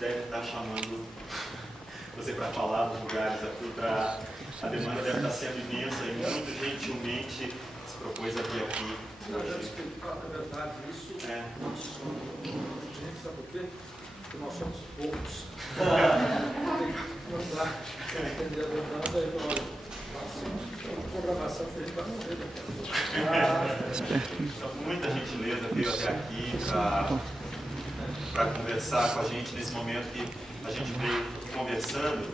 deve estar chamando você para falar nos lugares aqui, a demanda deve estar sendo imensa e muito gentilmente se propôs a vir aqui. Não, já explicar, na verdade, isso nós somos, gente, sabe por quê? Porque nós somos poucos. Tem que mandar entender a demanda e falar, a programação fez para não ver Então, com muita gentileza veio até aqui para conversar com a gente nesse momento que a gente veio conversando,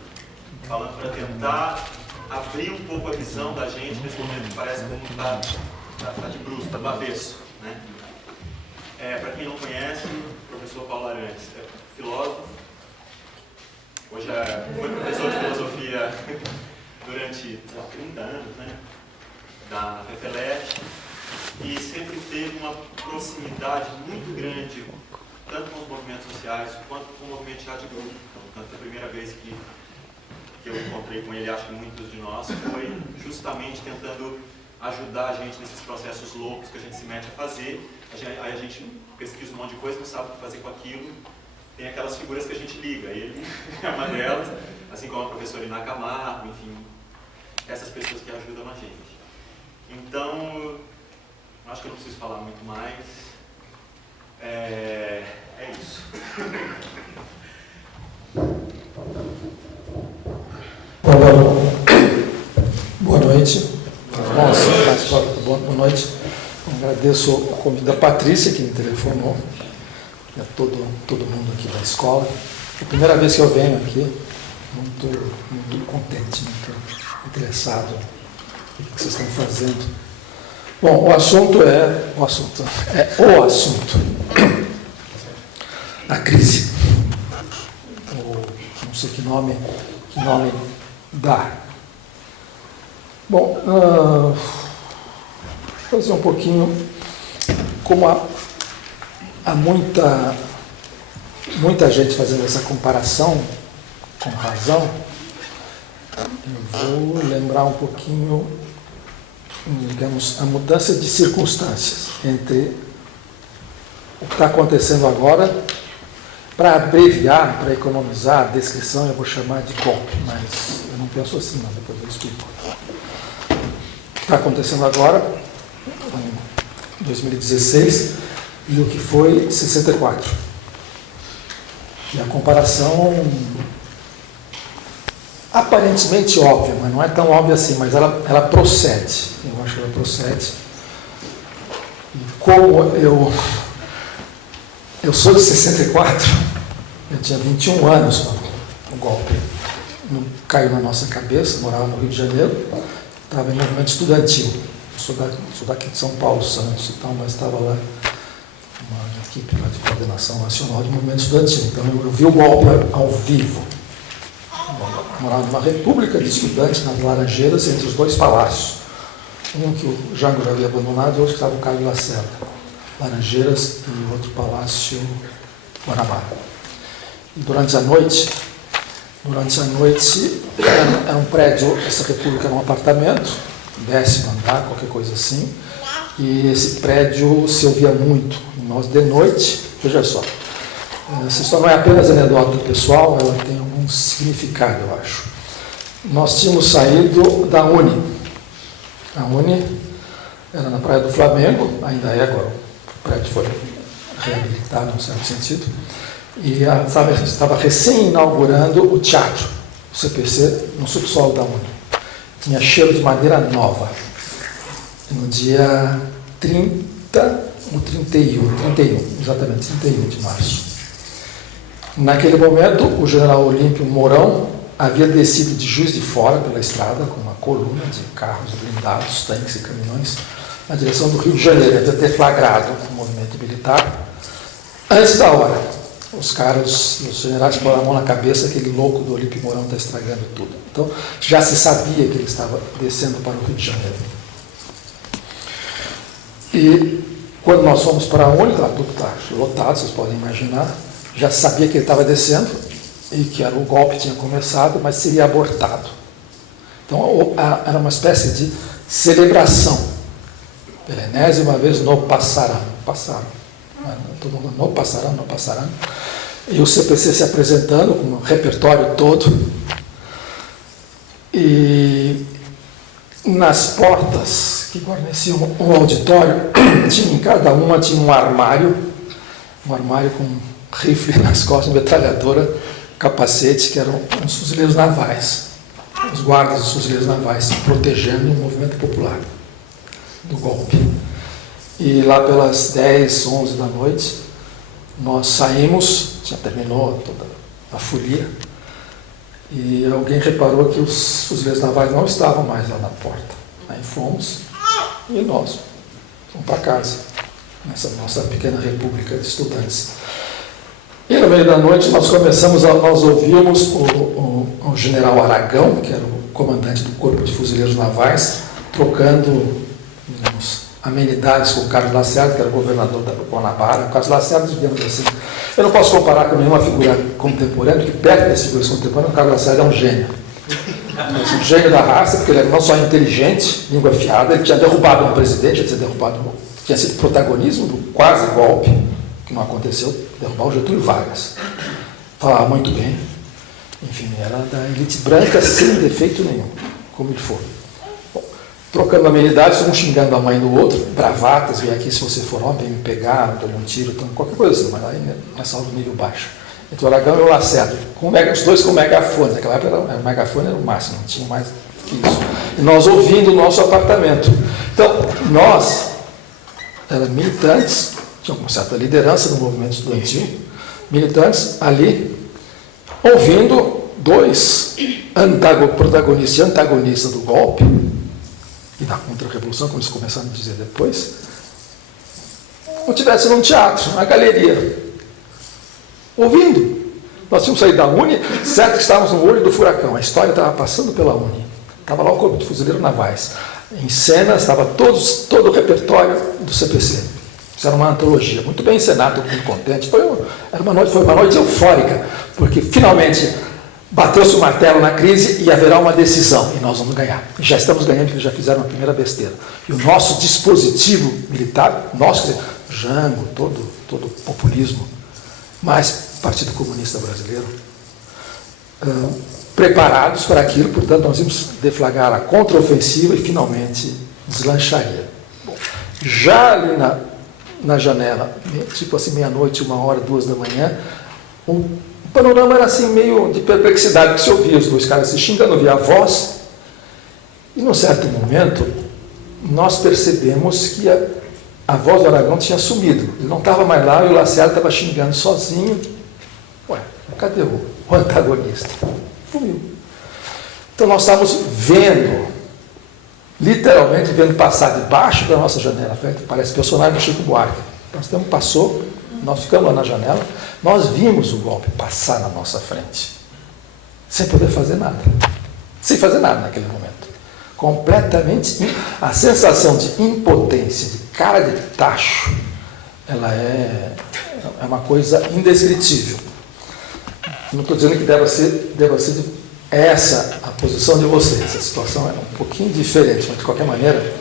falando para tentar abrir um pouco a visão da gente nesse momento que parece que o mundo está de bruço, está do avesso, né? Para quem não conhece, o professor Paulo Arantes é filósofo, hoje foi professor de filosofia durante 30 anos, né? Da FEFELET, e sempre teve uma proximidade muito grande, tanto com os movimentos sociais quanto com o movimento de arte de grupo. Então, tanto a primeira vez que eu encontrei com ele, acho que muitos de nós, foi justamente tentando ajudar a gente nesses processos loucos que a gente se mete a fazer. Aí a gente pesquisa um monte de coisa, não sabe o que fazer com aquilo. Tem aquelas figuras que a gente liga, ele é uma delas, assim como a professora Iná Camargo, enfim, essas pessoas que ajudam a gente. Então, acho que eu não preciso falar muito mais. É isso. Boa noite. Boa noite. Agradeço o convite da Patrícia, que me telefonou, e a todo mundo aqui da escola. É a primeira vez que eu venho aqui, muito contente, muito interessado no que vocês estão fazendo. Bom, o assunto é a crise. Não sei que nome dá. Bom, vou fazer um pouquinho, como há muita gente fazendo essa comparação, com razão, eu vou lembrar um pouquinho, digamos, a mudança de circunstâncias entre o que está acontecendo agora. Para abreviar, para economizar a descrição, eu vou chamar de golpe, mas eu não penso assim, não, depois eu explico. O que está acontecendo agora, em 2016, e o que foi 64. E a comparação aparentemente óbvia, mas não é tão óbvia assim, mas ela procede. Eu acho que ela procede. E como eu sou de 64, eu tinha 21 anos quando o golpe não caiu na nossa cabeça, morava no Rio de Janeiro, estava em movimento estudantil. Eu sou daqui de São Paulo, Santos e tal, mas estava lá uma equipe lá de coordenação nacional de movimento estudantil. Então eu vi o golpe ao vivo. Eu morava numa república de estudantes nas Laranjeiras, entre os dois palácios. Um que o Jango já havia abandonado e outro que estava o Carlos Lacerda. Laranjeiras e o outro palácio, Guanabara. E durante a noite era um prédio, essa república era um apartamento, 10º andar, qualquer coisa assim, e esse prédio se ouvia muito. E nós, de noite, veja só, essa história não é apenas anedota pessoal, ela tem algum significado, eu acho. Nós tínhamos saído da Uni. A Uni era na Praia do Flamengo, ainda é agora. O prédio foi reabilitado, em um certo sentido, e estava recém-inaugurando o teatro, o CPC, no subsolo da Uni. Tinha cheiro de madeira nova. No dia 30, ou 31, exatamente, 31 de março. Naquele momento, o general Olímpio Mourão havia descido de Juiz de Fora pela estrada, com uma coluna de carros blindados, tanques e caminhões, na direção do Rio de Janeiro. Ele devia ter flagrado um movimento militar antes da hora. Os generais põem a mão na cabeça, aquele louco do Olímpio Mourão está estragando tudo. Então, já se sabia que ele estava descendo para o Rio de Janeiro. E quando nós fomos para a Uni, tudo está lotado, vocês podem imaginar, já se sabia que ele estava descendo e que o golpe tinha começado, mas seria abortado. Então, era uma espécie de celebração. Pela enésima vez, no passarão. Passaram. Todo mundo, não passarão. e o CPC se apresentando com o repertório todo. E nas portas que guarneciam o auditório, em cada uma tinha um armário com rifle nas costas, metralhadora, capacete, que eram os fuzileiros navais, os guardas dos fuzileiros navais, protegendo o movimento popular do golpe. E lá pelas 10, 11 da noite, nós saímos, já terminou toda a folia, e alguém reparou que os fuzileiros navais não estavam mais lá na porta. Aí fomos, e nós fomos para casa, nessa nossa pequena república de estudantes. E no meio da noite nós ouvimos o general Aragão, que era o comandante do Corpo de Fuzileiros Navais, trocando, digamos, amenidades com o Carlos Lacerda, que era o governador da Guanabara. O Carlos Lacerda, digamos assim, eu não posso comparar com nenhuma figura contemporânea, porque perto das figuras contemporâneas, o Carlos Lacerda é um gênio. Um gênio da raça, porque ele era não só inteligente, língua afiada, ele tinha derrubado um presidente, tinha sido protagonismo do quase golpe, que não aconteceu, derrubar o Getúlio Vargas. Falava muito bem, enfim, era da elite branca sem defeito nenhum, como ele for. Bom, trocando amenidades, um xingando a mãe do outro, bravatas, vem aqui se você for homem, vem me pegar, dou-lhe um tiro, qualquer coisa assim, mas aí nessa aula do nível baixo. Entre o Aragão e o Lacerda, os dois com megafone, naquela época o megafone era o máximo, não tinha mais que isso. E nós ouvindo o nosso apartamento. Então, nós, militantes, tinha uma certa liderança no movimento estudantil, militantes ali, ouvindo dois protagonistas e antagonistas do golpe e da contra-revolução, como eles começaram a dizer depois, como tivesse num teatro, numa galeria, ouvindo. Nós tínhamos saído da Uni, certo que estávamos no olho do furacão, a história estava passando pela Uni, estava lá o Corpo de Fuzileiros Navais, em cena estava todo o repertório do CPC. Isso era uma antologia, muito bem encenado, muito contente. Foi uma noite eufórica, porque finalmente bateu-se o martelo na crise e haverá uma decisão, e nós vamos ganhar. E já estamos ganhando, porque já fizeram a primeira besteira. E o nosso dispositivo militar, quer dizer, Jango, todo o populismo, mais Partido Comunista Brasileiro, preparados para aquilo, portanto, nós íamos deflagrar a contraofensiva e finalmente deslancharia. Bom, já ali na janela, tipo assim, meia-noite, 1h, 2 da manhã, o panorama era assim, meio de perplexidade, que se ouvia os dois caras se xingando, ouvia a voz, e num certo momento, nós percebemos que a voz do Aragão tinha sumido, ele não estava mais lá, e o Lacerda estava xingando sozinho. Ué, cadê o antagonista? Sumiu. Então nós estávamos literalmente vendo passar debaixo da nossa janela, parece personagem do Chico Buarque. Passou, nós ficamos lá na janela, nós vimos o golpe passar na nossa frente, sem poder fazer nada, sem fazer nada naquele momento. Completamente, a sensação de impotência, de cara de tacho, ela é uma coisa indescritível. Não estou dizendo que deva ser essa a posição de vocês, a situação é um pouquinho diferente, mas de qualquer maneira,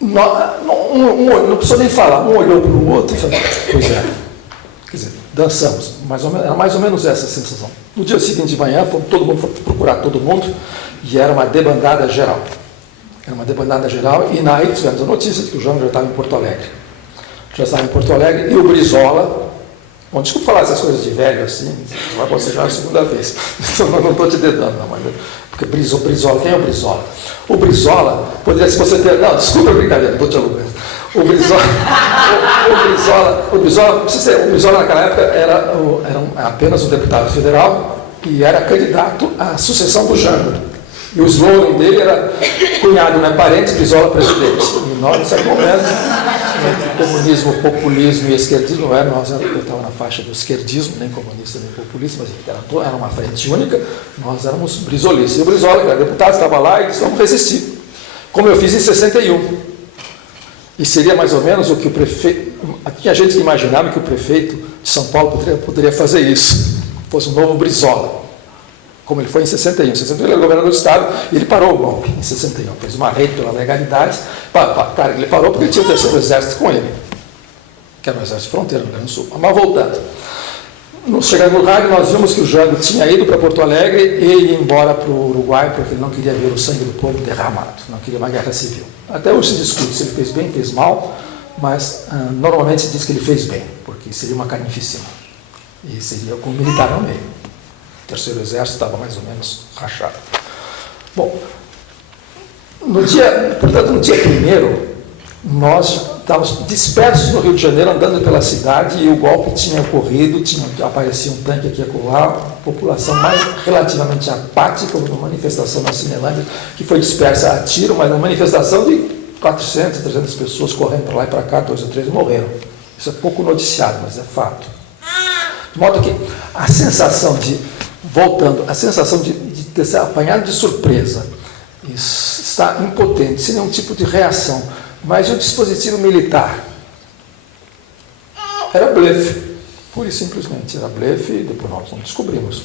não precisou nem falar, um olhou para o outro e falou, pois é, quer dizer, dançamos, era mais ou menos essa a sensação. No dia seguinte de manhã, todo mundo foi procurar todo mundo, e era uma debandada geral. E aí tivemos a notícia de que o Jango já estava em Porto Alegre. E o Brizola, bom, desculpa falar essas coisas de velho assim, vai bocejar a segunda vez, então não estou te dedando, não, mas, porque Brizola, quem é o Brizola? O Brizola, poderia se você ter, não, desculpa a brincadeira, estou te alugando. O Brizola naquela época era apenas um deputado federal e era candidato à sucessão do Jango. E o slogan dele era cunhado não é parente, Brizola presidente. E nós, nesse momento, comunismo, populismo e esquerdismo, eu estava na faixa do esquerdismo, nem comunista, nem populista, mas era uma frente única, nós éramos brizolistas. E o Brizola, que era deputado, estava lá e disse, vamos resistir. Como eu fiz em 61. E seria mais ou menos o que o prefeito... Tinha gente que imaginava que o prefeito de São Paulo poderia fazer isso, fosse um novo Brizola. Como ele foi em 61. Em 61 ele era governador do Estado e ele parou o golpe em 61. Fez uma rede pela legalidade. Cara, ele parou porque ele tinha o terceiro exército com ele. que era o Exército Fronteira, no Rio Grande do Sul. Mas voltando, no chegar no rádio, nós vimos que o Jango tinha ido para Porto Alegre e ia embora para o Uruguai, porque ele não queria ver o sangue do povo derramado, não queria uma guerra civil. Até hoje se discute se ele fez bem, fez mal, mas normalmente se diz que ele fez bem, porque seria uma carnificina. E seria com o militar no meio. O terceiro exército estava mais ou menos rachado. Bom, portanto, no dia 1º, nós estávamos dispersos no Rio de Janeiro, andando pela cidade, e o golpe tinha ocorrido, aparecia um tanque aqui e acolá, a população mais relativamente apática, uma manifestação na Cinelândia, que foi dispersa a tiro, mas uma manifestação de 400, 300 pessoas correndo para lá e para cá, 2 ou 3 morreram. Isso é pouco noticiado, mas é fato. De modo que a sensação de, voltando, a sensação de ter sido apanhado de surpresa, está impotente, sem nenhum tipo de reação, mas o dispositivo militar era blefe, pura e simplesmente era blefe, e depois nós não descobrimos.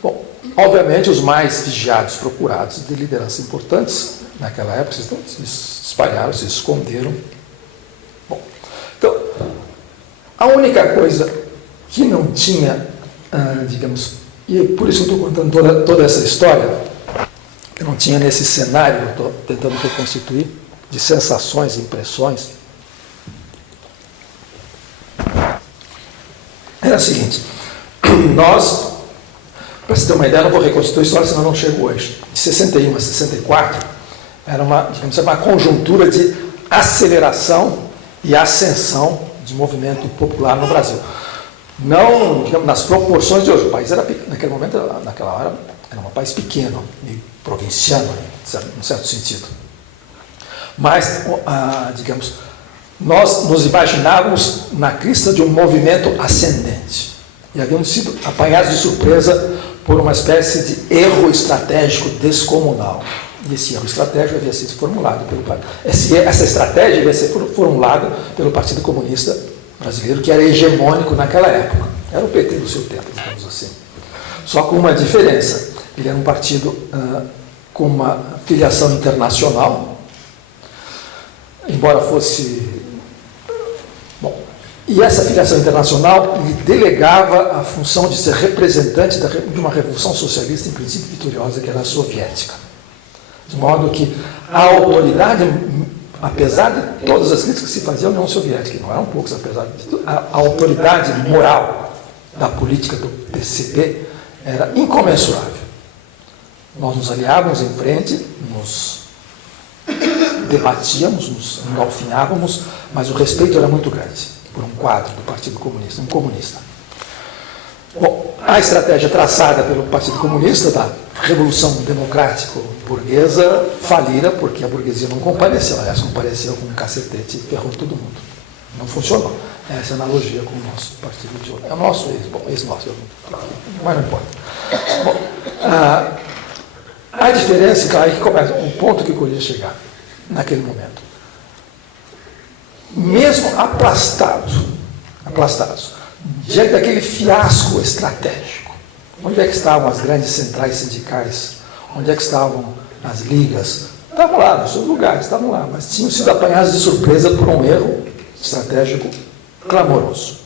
Bom, obviamente os mais vigiados, procurados de lideranças importantes naquela época se espalharam, se esconderam. Bom, então, a única coisa que não tinha, digamos, e por isso eu estou contando toda essa história, que não tinha nesse cenário, eu estou tentando reconstituir, de sensações e impressões, era o seguinte: nós, para se ter uma ideia, não vou reconstituir a história, senão não chego hoje. De 61 a 64, era uma conjuntura de aceleração e ascensão de movimento popular no Brasil. Não, digamos, nas proporções de hoje. O país era, naquele momento, naquela hora, era um país pequeno, meio provinciano, em certo sentido. Mas, digamos, nós nos imaginávamos na crista de um movimento ascendente. E havíamos sido apanhados de surpresa por uma espécie de erro estratégico descomunal. E esse erro estratégico havia sido formulado pelo essa estratégia havia sido formulada pelo Partido Comunista Brasileiro, que era hegemônico naquela época. Era o PT do seu tempo, digamos assim. Só com uma diferença. Ele era um partido com uma filiação internacional, embora fosse... Bom, e essa filiação internacional lhe delegava a função de ser representante de uma revolução socialista, em princípio vitoriosa, que era a soviética. De modo que a autoridade, apesar de todas as críticas que se faziam à União Soviética, não eram poucos, apesar de tudo, a autoridade moral da política do PCB era incomensurável. Nós nos aliávamos em frente, nos debatíamos, nos engalfinhávamos, mas o respeito era muito grande por um quadro do Partido Comunista, um comunista. Bom, a estratégia traçada pelo Partido Comunista da Revolução Democrático-Burguesa falira porque a burguesia não compareceu, aliás, compareceu com um cacetete e ferrou todo mundo. Não funcionou. Essa é a analogia com o nosso partido de hoje. É o nosso ex-nosso, mas não importa. Bom, a diferença, claro, é que começa um ponto que eu queria chegar naquele momento. Mesmo aplastados, diante daquele fiasco estratégico, onde é que estavam as grandes centrais sindicais? Onde é que estavam as ligas? Estavam lá, nos seus lugares, estavam lá, mas tinham sido apanhados de surpresa por um erro estratégico clamoroso.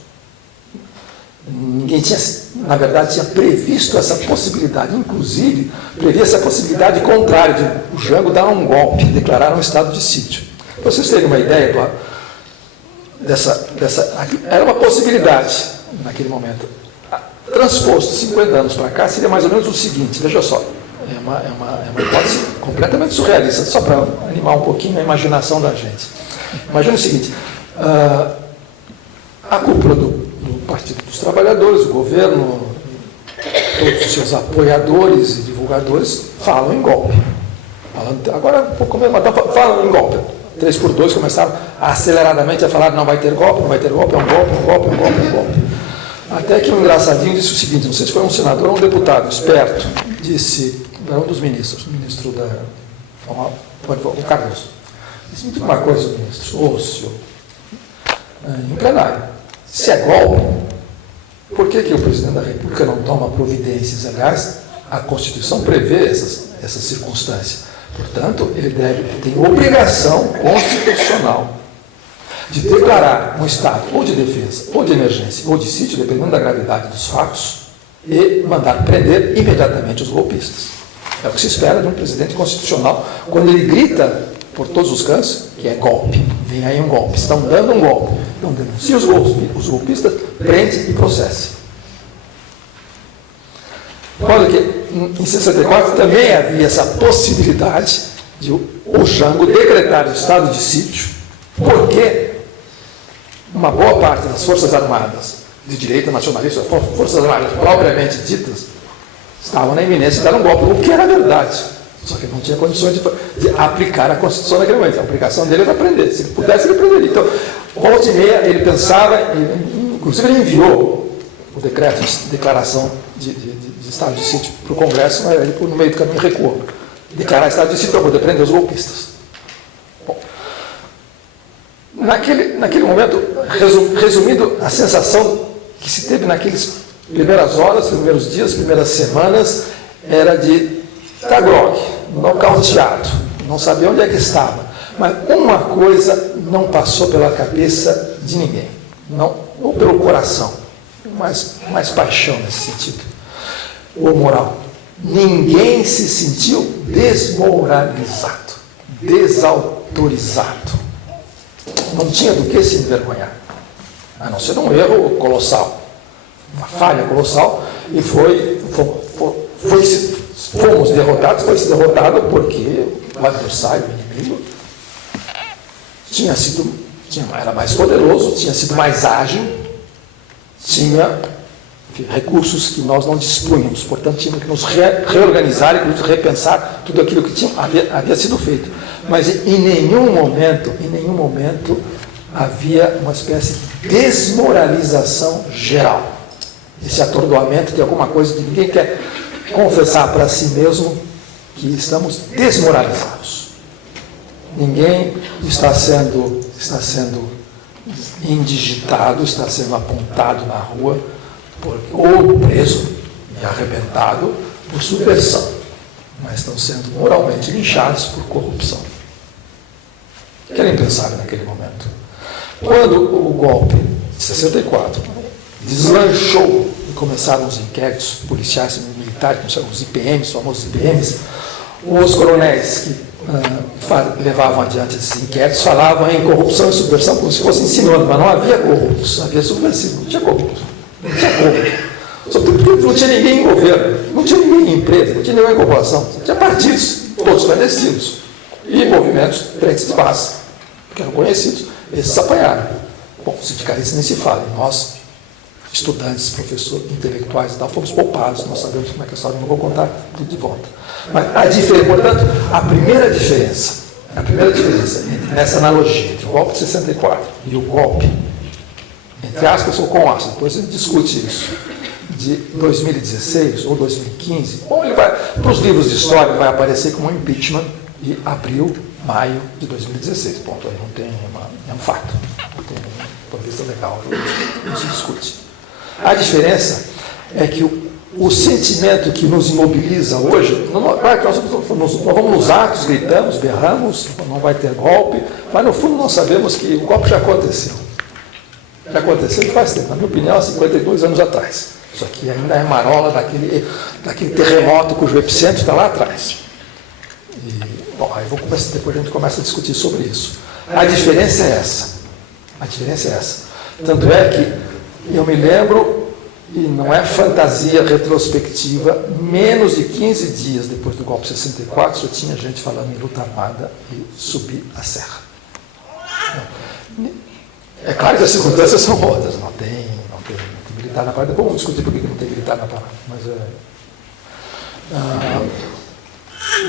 Ninguém tinha, na verdade, tinha previsto essa possibilidade, inclusive previa essa possibilidade contrária de o Jango dar um golpe, declarar um estado de sítio. Para vocês terem uma ideia era uma possibilidade naquele momento. Transposto 50 anos para cá, seria mais ou menos o seguinte, veja só, é uma hipótese completamente surrealista, só para animar um pouquinho a imaginação da gente. Imagina o seguinte, a cúpula do Partido dos Trabalhadores, o governo, todos os seus apoiadores e divulgadores falam em golpe. Agora, um pouco menos, falam em golpe. 3x2 começaram aceleradamente a falar: não vai ter golpe, não vai ter golpe, é um golpe, um golpe, um golpe, um golpe. Até que um engraçadinho disse o seguinte, não sei se foi um senador ou um deputado esperto, disse, era um dos ministros, o ministro o Cardoso, disse: me diga uma coisa, ministro, senhor, em plenário, se é golpe, por que o presidente da República não toma providências? Aliás, a Constituição prevê essas circunstâncias. Portanto, ele tem obrigação constitucional de declarar um estado ou de defesa, ou de emergência, ou de sítio, dependendo da gravidade dos fatos, e mandar prender imediatamente os golpistas. É o que se espera de um presidente constitucional quando ele grita por todos os cantos que é golpe, vem aí um golpe, estão dando um golpe, então denuncia os golpistas, prende e processa. Olha que em 64 também havia essa possibilidade de o Jango decretar o estado de sítio, porque uma boa parte das forças armadas de direita nacionalista, forças armadas propriamente ditas, estavam na iminência de dar um golpe, o que era verdade. Só que não tinha condições de aplicar a Constituição naquele momento. A aplicação dele era prender. Se ele pudesse, ele prenderia. Então, volta e meia, ele pensava, inclusive ele enviou o decreto de declaração de estado de sítio para o Congresso, mas ele, no meio do caminho, recuou. Declarar estado de sítio para poder prender os golpistas. Bom, naquele momento, resumindo, a sensação que se teve naquelas primeiras horas, primeiros dias, primeiras semanas, era de estar grogue, nocauteado, não sabia onde é que estava. Mas uma coisa não passou pela cabeça de ninguém, não, ou pelo coração, mais paixão nesse sentido, ou moral. Ninguém se sentiu desmoralizado, desautorizado. Não tinha do que se envergonhar, a não ser um erro colossal, uma falha colossal, e fomos derrotados, foi-se derrotado porque o adversário, o inimigo, era mais poderoso, tinha sido mais ágil, tinha recursos que nós não dispunhamos, portanto tínhamos que nos reorganizar e repensar tudo aquilo que havia sido feito. Mas em nenhum momento havia uma espécie de desmoralização geral. Esse atordoamento de alguma coisa que ninguém quer confessar para si mesmo que estamos desmoralizados. Ninguém está sendo indigitado, está sendo apontado na rua, ou preso e arrebentado por subversão, mas estão sendo moralmente linchados por corrupção. O que era impensável naquele momento? Quando o golpe de 64 deslanchou e começaram os inquéritos policiais e militares, os IPMs, os famosos IPMs, os coronéis que levavam adiante esses inquéritos falavam em corrupção e subversão como se fosse insinuando, mas não havia corruptos, havia subversivo, não tinha corrupto. Não tinha corrupto. Sobretudo porque não tinha ninguém em governo, não tinha ninguém em empresa, não tinha ninguém em corporação, tinha partidos, todos clandestinos, e movimentos, frentes de base, que eram conhecidos, esses apanharam. Bom, sindicalistas nem se fala, nós, estudantes, professores, intelectuais e tal, fomos poupados, nós sabemos como é que é a história, não vou contar tudo de volta. Mas portanto, a primeira diferença nessa analogia entre o golpe de 64 e o golpe, entre aspas ou com aspas, depois a gente discute isso, de 2016 ou 2015, ou ele vai, para os livros de história, vai aparecer como um impeachment de abril, maio de 2016. Ponto, aí não tem é um fato, não tem ponto de vista legal, não se discute. A diferença é que o sentimento que nos imobiliza hoje, claro que nós vamos nos atos, gritamos, berramos, não vai ter golpe, mas no fundo nós sabemos que o golpe já aconteceu. Já aconteceu e faz tempo, na minha opinião, há 52 anos atrás. Isso aqui ainda é marola daquele terremoto cujo epicentro está lá atrás. E, bom, aí depois a gente começa a discutir sobre isso. A diferença é essa. A diferença é essa. Tanto é que eu me lembro, e não é fantasia retrospectiva, menos de 15 dias depois do golpe de 64, já tinha gente falando em luta armada e subir a serra. É claro que as circunstâncias são outras, não tem militar na Parada. Depois vamos discutir por que não tem militar na Parada. Mas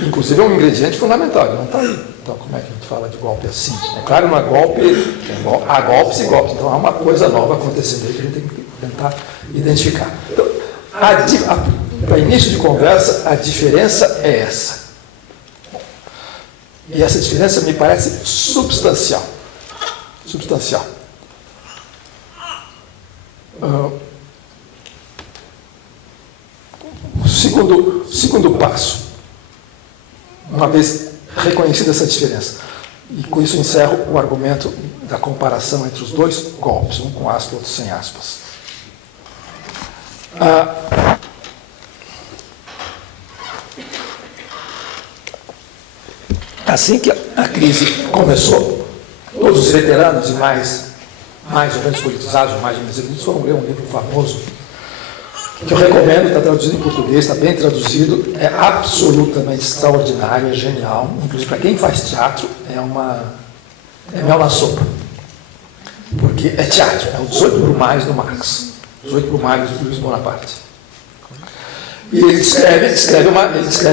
inclusive é um ingrediente fundamental, ele não está aí. Então como é que a gente fala de golpe assim? É claro, não é golpe, há golpes e golpes, então há uma coisa nova acontecendo aí que a gente tem que tentar identificar. Então, para início de conversa, a diferença é essa. E essa diferença me parece substancial. Substancial. Segundo passo, uma vez reconhecida essa diferença, e com isso encerro o argumento da comparação entre os dois golpes, um com aspas, outro sem aspas. Assim que a crise começou, todos os veteranos e mais ou menos politizados, mais ou menos eruditos, foram ler um livro famoso, que eu recomendo, está traduzido em português, está bem traduzido, é absolutamente extraordinário, é genial, inclusive para quem faz teatro, é mel na sopa, porque é teatro, é o 18 Brumários do Marx, 18 Brumários do Luiz Bonaparte. E ele escreve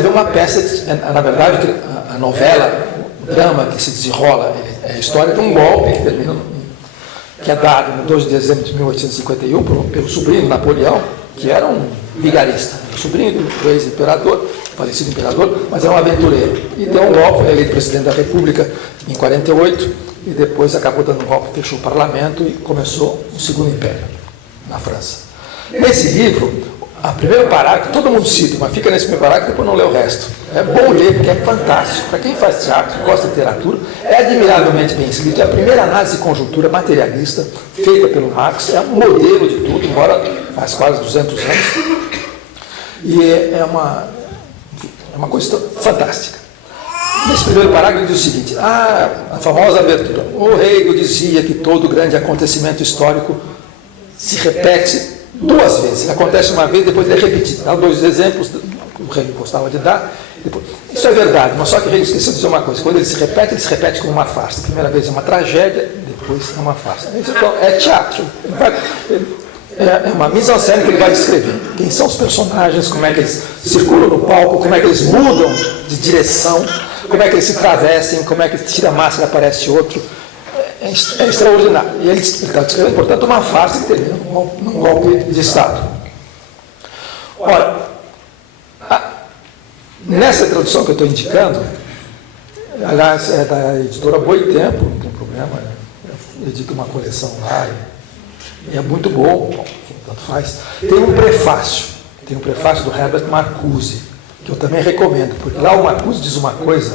uma peça, na verdade, a novela, o drama que se desenrola, é a história de um golpe que é dado no 2 de dezembro de 1851 pelo sobrinho Napoleão, que era um vigarista, sobrinho do ex-imperador, falecido imperador, mas era um aventureiro. E deu um golpe, foi eleito presidente da República em 48, e depois acabou dando um golpe, fechou o parlamento e começou o Segundo Império, na França. Nesse livro, o primeiro parágrafo, todo mundo cita, mas fica nesse primeiro parágrafo e depois não lê o resto. É bom ler, porque é fantástico. Para quem faz teatro, gosta de literatura, é admiravelmente bem escrito. É a primeira análise de conjuntura materialista feita pelo Marx, é um modelo de tudo, embora faz quase 200 anos. E é uma coisa fantástica. Nesse primeiro parágrafo ele diz o seguinte, a famosa abertura. O Hegel dizia que todo grande acontecimento histórico se repete duas vezes. Ele acontece uma vez, depois ele é repetido. Dá dois exemplos, o Hegel gostava de dar. Depois. Isso é verdade, mas só que o Hegel esqueceu de dizer uma coisa. Quando ele se repete como uma farsa. A primeira vez é uma tragédia, depois é uma farsa. Então, é teatro. É uma mise-en-scène que ele vai descrever. Quem são os personagens, como é que eles circulam no palco, como é que eles mudam de direção, como é que eles se travestem, como é que tira a máscara e aparece outro. É extraordinário. E ele está descrevendo, portanto, uma farsa que termina num golpe de Estado. Ora, nessa tradução que eu estou indicando, aliás, é da editora Boitempo, não tem problema, eu edito uma coleção lá, e é muito bom, tanto faz. Tem um prefácio do Herbert Marcuse, que eu também recomendo, porque lá o Marcuse diz uma coisa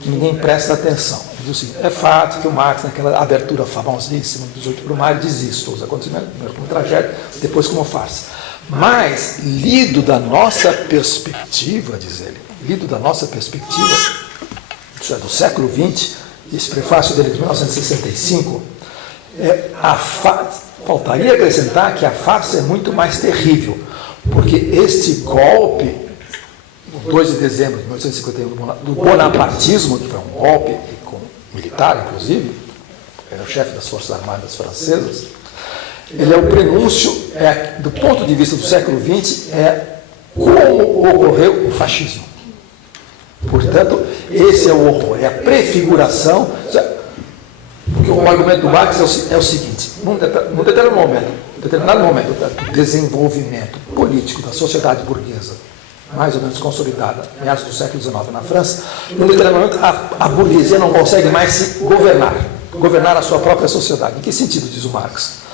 que ninguém presta atenção. Ele diz o seguinte, é fato que o Marx, naquela abertura famosíssima dos 18 Brumários, diz isso, os acontecimentos, primeiro como tragédia, depois como farsa. Mas, lido da nossa perspectiva, diz ele, lido da nossa perspectiva, isso é do século XX, esse prefácio dele de 1965, faltaria acrescentar que a farsa é muito mais terrível, porque este golpe, no 2 de dezembro de 1851, do bonapartismo, que foi um golpe militar, inclusive, era o chefe das Forças Armadas Francesas, ele é o prenúncio, do ponto de vista do século XX, como ocorreu o fascismo. Portanto, esse é o horror, é a prefiguração. Porque o argumento do Marx é o seguinte, num determinado momento do desenvolvimento político da sociedade burguesa, mais ou menos consolidada, meados do século XIX na França, num determinado momento a burguesia não consegue mais se governar a sua própria sociedade. Em que sentido, diz o Marx?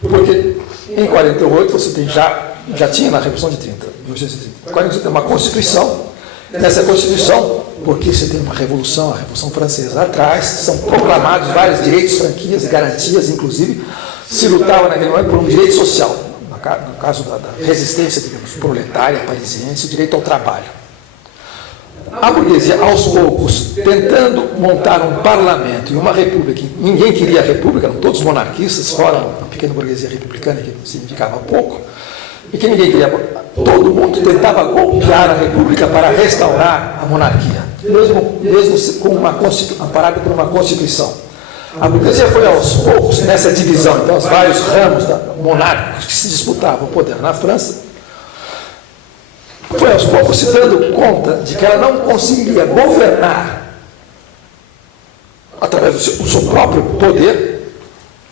Porque em 48 você já tinha na Revolução de 1830, tem uma Constituição. Nessa Constituição, porque você tem uma revolução, a Revolução Francesa atrás, são proclamados vários direitos, franquias e garantias, inclusive se lutava naquele momento por um direito social, no caso da resistência, digamos, proletária, parisiense, o direito ao trabalho. A burguesia, aos poucos, tentando montar um parlamento e uma república, ninguém queria a república, eram todos monarquistas, fora a pequena burguesia republicana, que significava pouco, e que ninguém queria. Todo mundo tentava golpear a república para restaurar a monarquia, mesmo com amparada por uma constituição. A burguesia foi aos poucos nessa divisão, então os vários ramos monárquicos que se disputavam o poder na França, foi aos poucos se dando conta de que ela não conseguiria governar através do seu próprio poder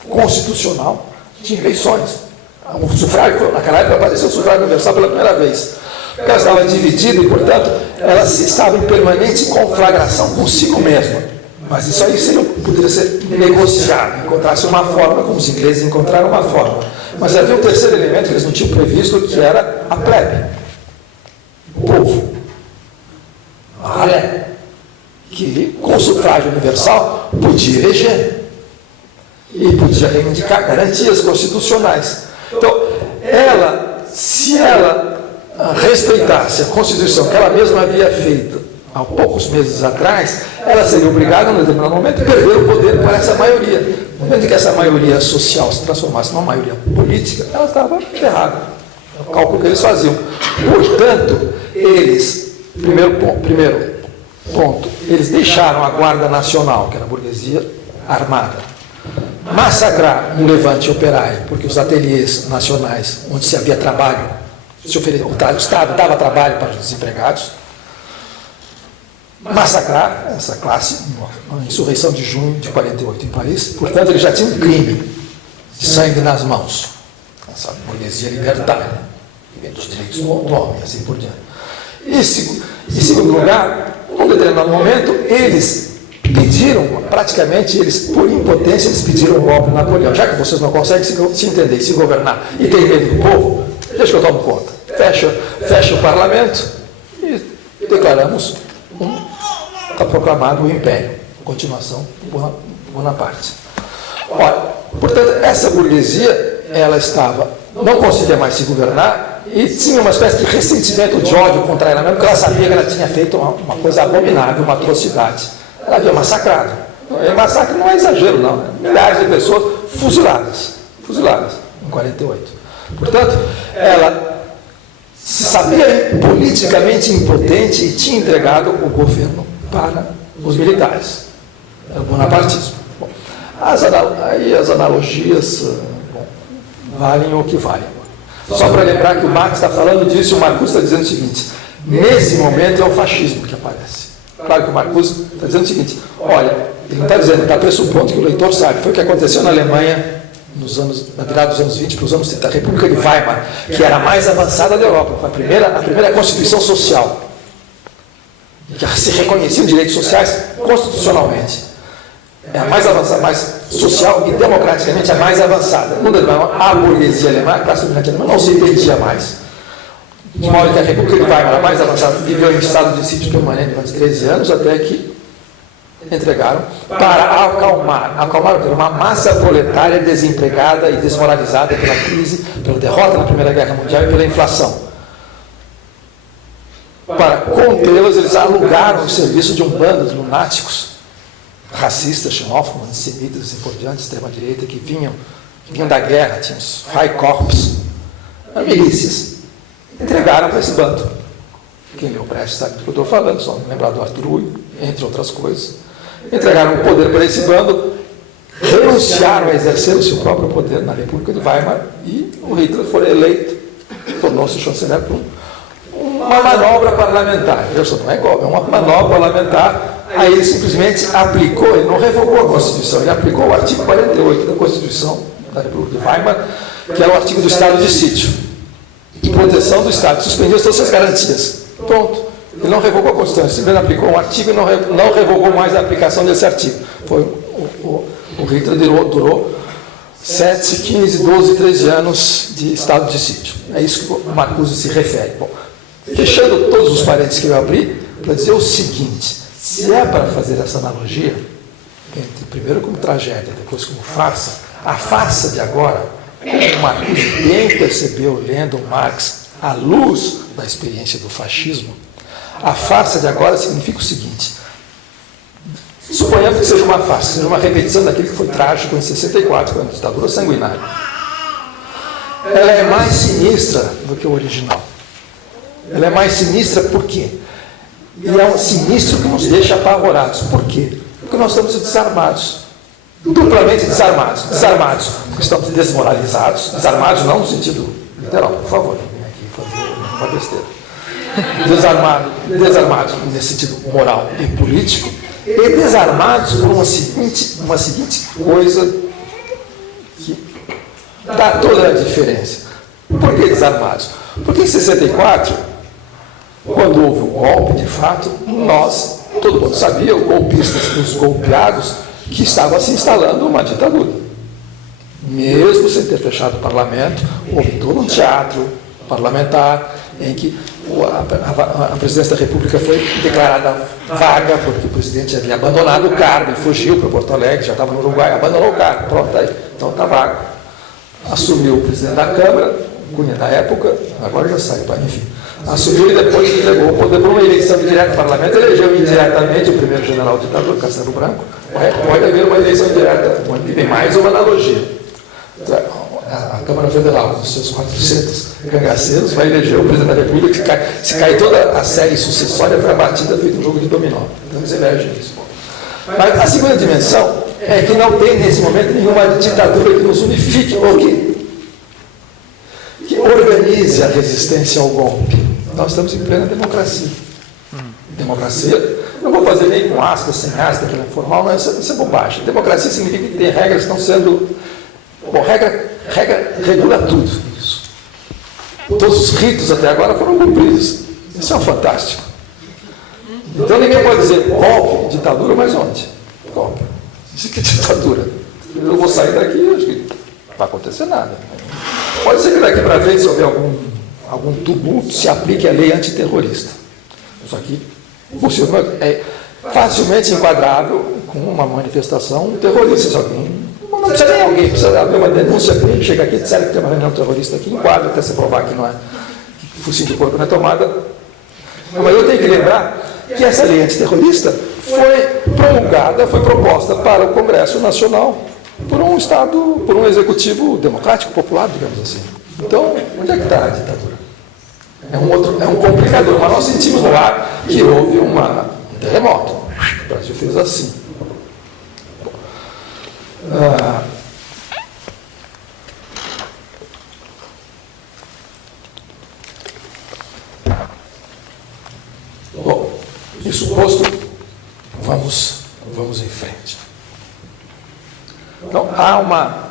constitucional de eleições. O sufrágio, naquela época, apareceu o sufrágio universal pela primeira vez. Porque ela estava dividida e, portanto, ela estava em permanente conflagração consigo mesma. Mas isso aí poderia ser negociado, encontrar-se uma forma, como os ingleses encontraram uma forma. Mas havia um terceiro elemento que eles não tinham previsto, que era a plebe, o povo, a ralé, que com o sufrágio universal podia eleger. e podia reivindicar garantias constitucionais. Então, se ela respeitasse a Constituição que ela mesma havia feito há poucos meses atrás, ela seria obrigada, num determinado momento, a perder o poder para essa maioria. No momento em que essa maioria social se transformasse numa maioria política, ela estava ferrada. É o cálculo que eles faziam. Portanto, eles, primeiro ponto, eles deixaram a Guarda Nacional, que era a burguesia armada, massacrar um levante operário, porque os ateliês nacionais, onde se havia trabalho, o Estado dava trabalho para os desempregados, massacrar essa classe, uma insurreição de junho de 48 em Paris. Portanto, ele já tinha um crime de sangue nas mãos, essa burguesia libertária, dos direitos do homem, assim por diante. E, em segundo lugar, num determinado momento, eles pediram, praticamente, por impotência, eles pediram o golpe de Napoleão. Já que vocês não conseguem se entender, se governar e tem medo do povo, deixa que eu tomo conta. Fecha o parlamento e declaramos está proclamado o Império, a continuação do Bonaparte. Olha, portanto, essa burguesia, ela não conseguia mais se governar e tinha uma espécie de ressentimento, de ódio contra ela mesma, porque ela sabia que ela tinha feito uma coisa abominável, uma atrocidade. Ela havia massacrado. E massacre não é exagero, não. Né? Milhares de pessoas fuziladas em 48. Portanto, ela se sabia politicamente impotente e tinha entregado o governo para os militares. Era o bonapartismo. Bom, as analogias valem o que valem. Só para lembrar que o Marx está falando disso e o Marcuse está dizendo o seguinte: nesse momento é o fascismo que aparece. Claro que o Marcuse está dizendo o seguinte: olha, ele não está dizendo, ele está pressupondo que o leitor sabe. Foi o que aconteceu na Alemanha na virada dos anos 20 para os anos 30. A República de Weimar, que era a mais avançada da Europa, foi a primeira Constituição social, que se reconheciam direitos sociais constitucionalmente. É a mais avançada, mais social e democraticamente a mais avançada. A burguesia alemã, a classe dominante alemã, não se entendia mais. De modo que a República de Weimar, a mais avançada, viveu em estado de sítio permanente durante 13 anos, até que entregaram para acalmar uma massa proletária desempregada e desmoralizada pela crise, pela derrota na Primeira Guerra Mundial e pela inflação. Para contê-los, eles alugaram o serviço de um bando de lunáticos, racistas, xenófobos, antissemitas e assim por diante, extrema-direita, que vinham da guerra, tinham os Freikorps, milícias, entregaram para esse bando. Quem leu Brecht sabe do que eu estou falando, só me lembrar do Arthur Ui, entre outras coisas. Entregaram o poder para esse bando, renunciaram a exercer o seu próprio poder na República de Weimar e o Hitler foi eleito, tornou-se chanceler por uma manobra parlamentar. Isso não é golpe, é uma manobra parlamentar. Aí ele simplesmente aplicou, ele não revogou a Constituição, ele aplicou o artigo 48 da Constituição da República de Weimar, que é o artigo do estado de sítio, de proteção do Estado, suspendeu todas as garantias. Pronto. Ele não revogou a Constituição, ele simplesmente aplicou um artigo e não revogou mais a aplicação desse artigo. O Hitler durou 7, 15, 12, 13 anos de estado de sítio. É isso que o Marcuse se refere. Bom, fechando todos os parênteses que eu abri, para dizer o seguinte: se é para fazer essa analogia, entre primeiro como tragédia, depois como farsa, a farsa de agora, como o Marcuse bem percebeu lendo Marx à luz da experiência do fascismo, a farsa de agora significa o seguinte: suponhamos que seja uma farsa, seja uma repetição daquilo que foi trágico em 64, com a ditadura sanguinária. Ela é mais sinistra do que o original. Ela é mais sinistra por quê? E é um sinistro que nos deixa apavorados. Por quê? Porque nós estamos desarmados. Duplamente desarmados. Desarmados porque estamos desmoralizados. Desarmados não no sentido literal, por favor, não venha aqui fazer uma besteira. Desarmados nesse sentido moral e político, e desarmados por uma seguinte coisa que dá toda a diferença. Por que desarmados? Porque em 64, quando houve o golpe, de fato, todo mundo sabia, os golpistas, os golpeados, que estava se instalando uma ditadura. Mesmo sem ter fechado o parlamento, houve todo um teatro parlamentar, em que a presidência da República foi declarada vaga, porque o presidente havia abandonado o cargo, ele fugiu para Porto Alegre, já estava no Uruguai, abandonou o cargo, pronto, aí, então está vago. Assumiu o presidente da Câmara, Cunha da época, agora já saiu, enfim. Assumiu e depois entregou o poder para uma eleição direta no parlamento, elegeu indiretamente o primeiro general ditador, Castelo Branco. Pode haver uma eleição indireta, onde tem mais uma analogia. A Câmara Federal, com seus 400 cangaceiros, vai eleger o presidente da República, se cai toda a série sucessória, foi abatida feito um jogo de dominó. Então eles elegem isso. Mas a segunda dimensão é que não tem, nesse momento, nenhuma ditadura que nos unifique ou que organize a resistência ao golpe. Nós estamos em plena democracia. Democracia, não vou fazer nem com aspas, sem aspas, que é informal, não, isso é bobagem. Democracia significa que tem regras que estão sendo... Bom, regra regula tudo isso. Todos os ritos até agora foram cumpridos. Isso é um fantástico. Então ninguém pode dizer golpe, ditadura, mas onde? Golpe. Isso que é ditadura. Eu vou sair daqui, acho que não vai acontecer nada. Pode ser que daqui para frente, se houver algum tumulto, se aplique a lei antiterrorista. Isso aqui é facilmente enquadrável com uma manifestação terrorista. Só que não precisa nem alguém, precisa haver uma denúncia, crime, chega aqui, disser que tem uma reunião terrorista aqui, enquadra até se provar que não é, que focinho de porco não é tomada. Mas eu tenho que lembrar que essa lei antiterrorista foi promulgada, foi proposta para o Congresso Nacional por um Estado, por um executivo democrático, popular, digamos assim. Então, onde é que está a ditadura? É um complicador, mas nós sentimos no ar que houve um terremoto. O Brasil fez assim. Bom, isso posto, vamos em frente. Então, há uma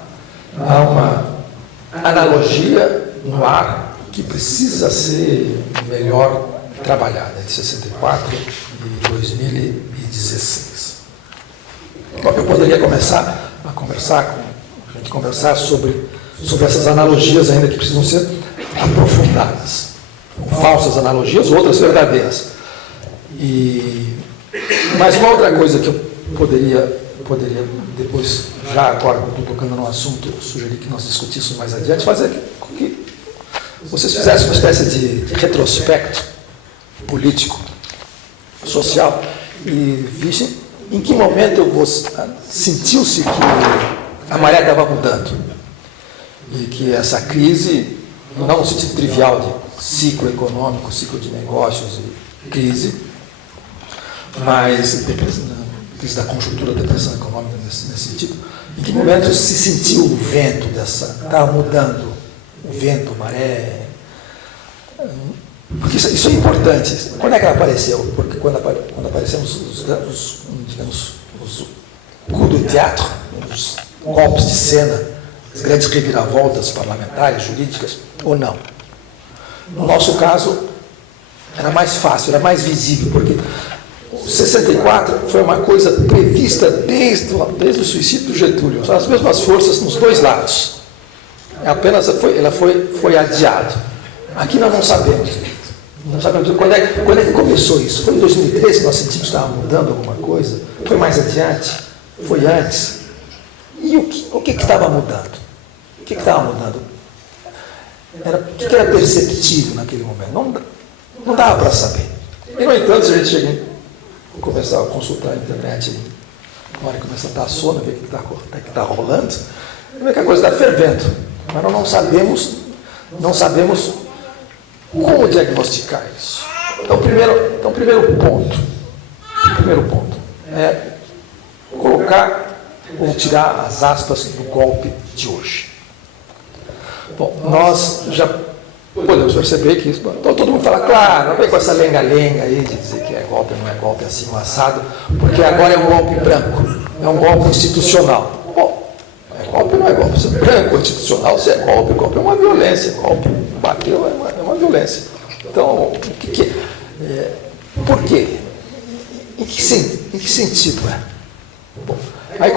analogia no ar que precisa ser melhor trabalhada entre 64 e 2016. Bom, eu poderia começar a conversar sobre essas analogias ainda que precisam ser aprofundadas. Falsas analogias, outras verdadeiras. Mas uma outra coisa que eu poderia depois, já agora, estou tocando no assunto, sugerir que nós discutíssemos mais adiante, fazer com que vocês fizessem uma espécie de retrospecto político, social, e vissem em que momento sentiu-se que a maré estava mudando e que essa crise, não no sentido trivial de ciclo econômico, ciclo de negócios e crise, mas crise da conjuntura, depressão econômica nesse sentido, em que momento se sentiu o vento estava mudando, o vento, a maré, porque isso é importante. Quando é que ela apareceu? Porque quando apareceram os coups de teatro, os golpes de cena, as grandes reviravoltas parlamentares, jurídicas, ou não? No nosso caso, era mais fácil, era mais visível, porque o 64 foi uma coisa prevista desde o suicídio do Getúlio. São as mesmas forças nos dois lados. Apenas ela foi adiado. Aqui nós não sabemos. Não sabemos quando é que começou isso. Foi em 2013 que nós sentimos que estava mudando alguma coisa? Foi mais adiante? Foi antes? E o que estava mudando? O que estava mudando? O que era perceptível naquele momento? Não dava para saber. E, no entanto, se a gente chega começar a consultar a internet, na hora que começa a dar sono, ver o que está rolando, ver que a coisa está fervendo. Mas nós não sabemos como diagnosticar isso. Então, o primeiro ponto é colocar ou tirar as aspas do golpe de hoje. Bom, nós já podemos perceber que isso, então todo mundo fala, claro, não vem com essa lenga-lenga aí de dizer que é golpe, não é golpe, assim, um assado, porque agora é um golpe branco, é um golpe institucional. Bom, é golpe ou não é golpe? Se é branco, institucional, se é golpe é uma violência, golpe, bateu, é uma violência. Então, por quê? Em que sentido é? Bom, aí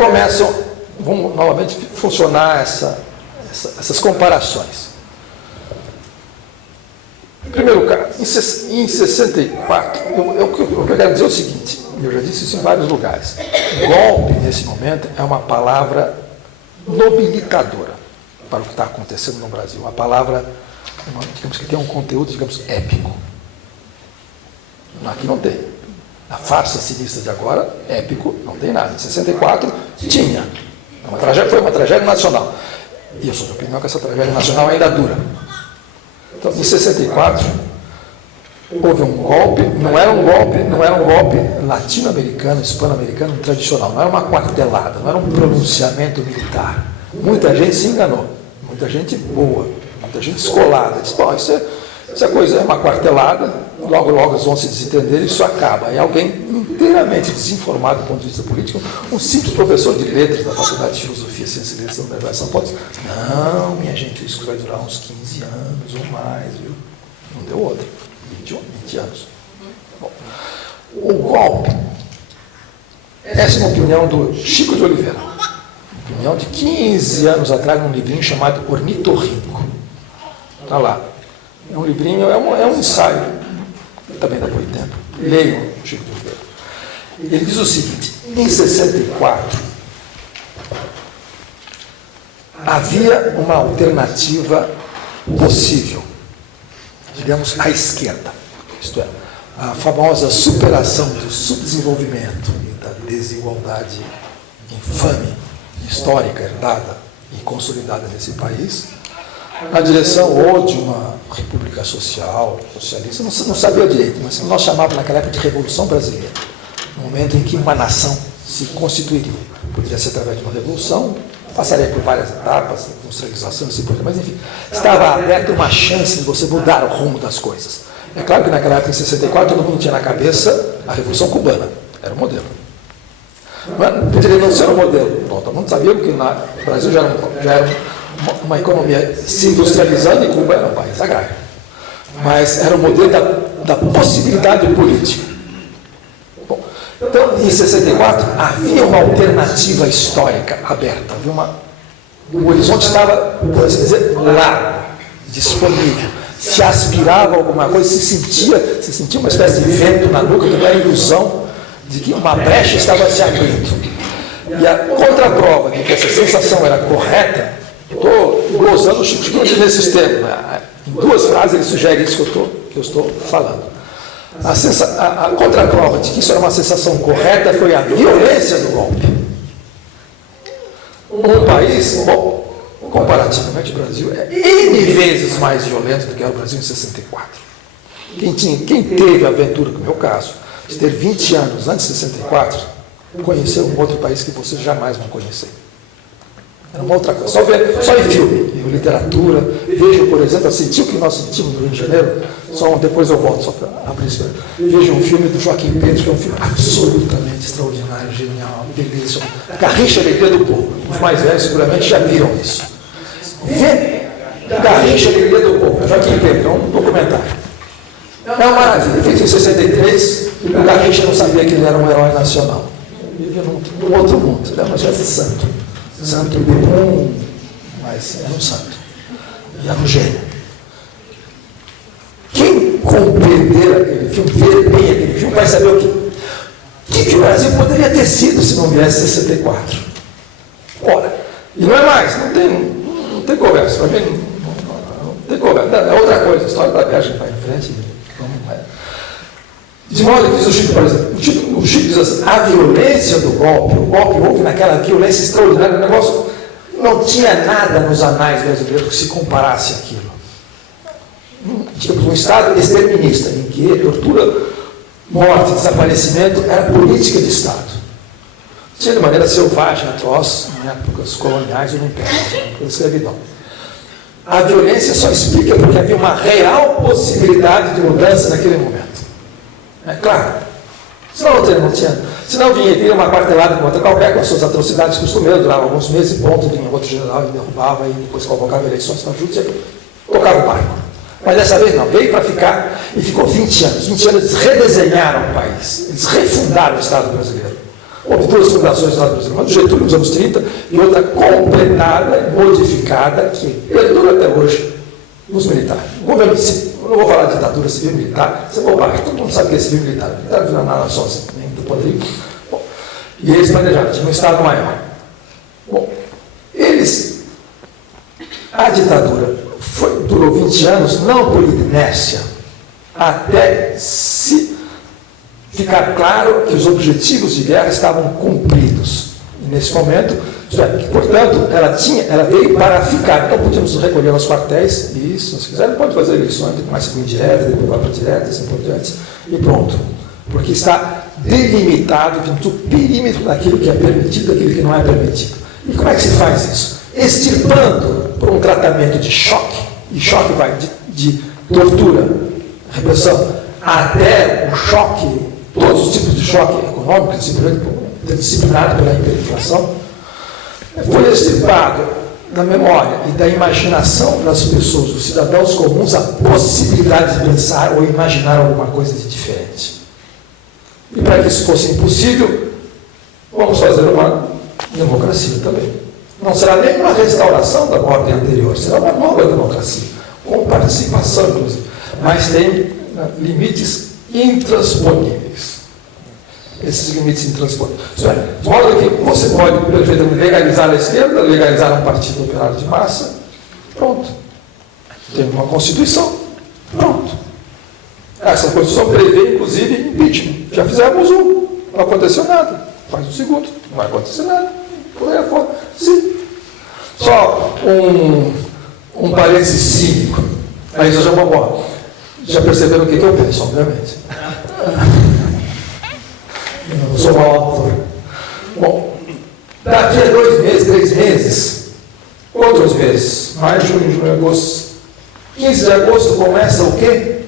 vão novamente funcionar essas comparações. Primeiro caso, em 64, o que eu quero dizer é o seguinte, eu já disse isso em vários lugares, golpe, nesse momento, é uma palavra nobilitadora para o que está acontecendo no Brasil, uma palavra, digamos que tem um conteúdo, digamos, épico. Aqui não tem. A farsa sinistra de agora, épico, não tem nada. Em 64, tinha. Foi uma tragédia nacional. E eu sou de opinião que essa tragédia nacional ainda dura. Então, em 64, houve um golpe, não era um golpe latino-americano, hispano-americano tradicional, não era uma quartelada, não era um pronunciamento militar. Muita gente se enganou, muita gente boa, muita gente escolada. Disse, bom, essa coisa é uma quartelada, logo eles vão se desentender e isso acaba. Aí alguém inteiramente desinformado do ponto de vista político, um simples professor de letras da Faculdade de Filosofia e Ciências e Letras da Universidade de São Paulo, disse, não, minha gente, isso vai durar uns 15 anos ou mais, viu? Não deu outra. 20 anos. Bom, o golpe, essa é uma opinião do Chico de Oliveira, opinião de 15 anos atrás, num livrinho chamado Ornitorrinco. Está lá. É um livrinho, é um ensaio, também da Boitempo. Leiam o Chico de Oliveira. Ele diz o seguinte, em 64, havia uma alternativa possível, digamos, à esquerda. Isto é, a famosa superação do subdesenvolvimento e da desigualdade infame, histórica, herdada e consolidada nesse país, na direção ou de uma república social, socialista, não sabia direito, mas nós chamávamos naquela época de Revolução Brasileira, no momento em que uma nação se constituiria. Poderia ser através de uma revolução, passaria por várias etapas, industrialização, assim por diante, mas enfim, estava aberta uma chance de você mudar o rumo das coisas. É claro que naquela época, em 64, todo mundo tinha na cabeça a Revolução Cubana, era o modelo. Mas poderia não ser o modelo, bom, todo mundo sabia que o Brasil já era uma economia se industrializando e Cuba era um país agrário. Mas era o modelo da possibilidade política. Bom, então, em 64, havia uma alternativa histórica aberta. O horizonte estava, por assim dizer, lá, disponível. Se aspirava a alguma coisa, se sentia uma espécie de vento na nuca, que era a ilusão de que uma brecha estava se abrindo. E a contraprova de que essa sensação era correta, estou glosando o Chico nesses termos. Em 2 frases ele sugere isso que eu estou falando. A contraprova de que isso era uma sensação correta foi a violência do golpe. Um país, bom, comparativamente o Brasil é N vezes mais violento do que era o Brasil em 64. Quem teve a aventura, como é o meu caso, de ter 20 anos antes de 64, conheceu um outro país que vocês jamais vão conhecer. Era uma outra coisa. Só em filme, em literatura. Vejam, por exemplo, sentiu o que nós sentimos no Rio de Janeiro. Depois eu volto, só para abrir isso. Vejam um filme do Joaquim Pedro, que é um filme absolutamente extraordinário, genial, beleza. Garrincha, Alegria do Povo. Os mais velhos seguramente já viram isso. Vê Garrincha, Alegria do Povo. Joaquim Pedro, é um documentário. É uma maravilha. Feito em 63, o Garrincha não sabia que ele era um herói nacional. Vivia num outro mundo. Ele era uma espécie de santo. Santo bebum, mas era um santo. E era um gênio. Quem compreender aquele filme, ver bem aquele filme, vai saber o que o Brasil poderia ter sido se não viesse 64. Ora, e não é mais, não tem conversa. Para mim, não tem conversa. É outra coisa, a história da viagem vai em frente. De modo que diz o Chico, por exemplo, o Chico diz assim, a violência do golpe, o golpe houve naquela violência extraordinária, o negócio não tinha nada nos anais brasileiros que se comparasse àquilo. Tínhamos um Estado exterminista, em que tortura, morte, desaparecimento era política de Estado. Tinha de maneira selvagem, atroz, em épocas coloniais ou no Império, pela escravidão. A violência só explica porque havia uma real possibilidade de mudança naquele momento. É claro. Senão vinha uma quartelada com outra qualquer, com as suas atrocidades costumeiras, durava alguns meses e ponto, vinha outro general e derrubava, e depois convocava eleições para juntos e tocava o barco. Mas dessa vez não, veio para ficar e ficou 20 anos. 20 anos eles redesenharam o país, eles refundaram o Estado brasileiro. Houve 2 fundações do Estado brasileiro, uma do Getúlio nos anos 30 e outra completada, modificada, que perdura até hoje nos militares. O governo não vou falar de ditadura civil militar, isso é bobagem, todo mundo sabe que é civil militar, militar não vira nada sozinho, nem do poder. Bom, e eles planejaram, tinha um Estado maior. Bom, a ditadura durou 20 anos, não por inércia, até se ficar claro que os objetivos de guerra estavam cumpridos. E nesse momento, portanto, ela veio para ficar. Então podíamos recolher aos quartéis, e isso, se quiser, pode fazer eleições, começa com indireta, depois vai para direta, assim por diante, e pronto. Porque está delimitado o perímetro daquilo que é permitido, daquilo que não é permitido. E como é que se faz isso? Extirpando por um tratamento de choque, e choque vai de tortura, repressão, até o choque, todos os tipos de choque econômico, disciplinado pela hiperinflação, foi extirpado da memória e da imaginação das pessoas, dos cidadãos comuns, a possibilidade de pensar ou imaginar alguma coisa de diferente. E para que isso fosse impossível, vamos fazer uma democracia também. Não será nem uma restauração da ordem anterior, será uma nova democracia, com participação, inclusive, mas tem limites intransponíveis. Esses limites intransponíveis. De modo que você pode perfeitamente legalizar a esquerda, legalizar um partido operário de massa, pronto. Tem uma Constituição, pronto. Essa Constituição prevê, inclusive, impeachment. Já fizemos um, não aconteceu nada. Faz o segundo, não vai acontecer nada. Por aí fora. Sim. Só um parênteses cínico. Aí já vamos embora. Já perceberam o que eu penso, obviamente. Eu não sou mau autor. Bom, daqui a 2 meses, 3 meses, outros meses, maio, junho, julho, agosto. 15 de agosto começa o quê?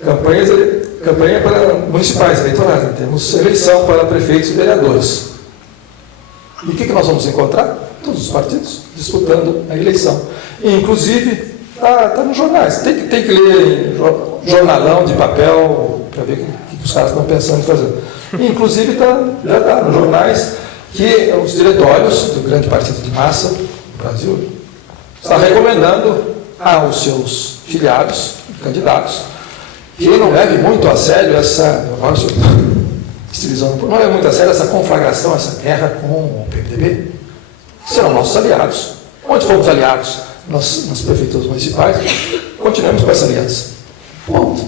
Campanha para municipais, eleitorais. Temos eleição para prefeitos e vereadores. E o que nós vamos encontrar? Todos os partidos disputando a eleição. E, inclusive, está nos jornais. Tem que ler jornalão de papel para ver o que os caras estão pensando em fazer. E, inclusive, já está nos jornais que os diretórios do grande partido de massa do Brasil está recomendando aos seus filiados, candidatos, que não leve muito a sério não leve muito a sério essa conflagração, essa guerra com o PMDB. Serão nossos aliados. Onde fomos aliados? Nas prefeituras municipais, continuamos com essa aliança. Ponto.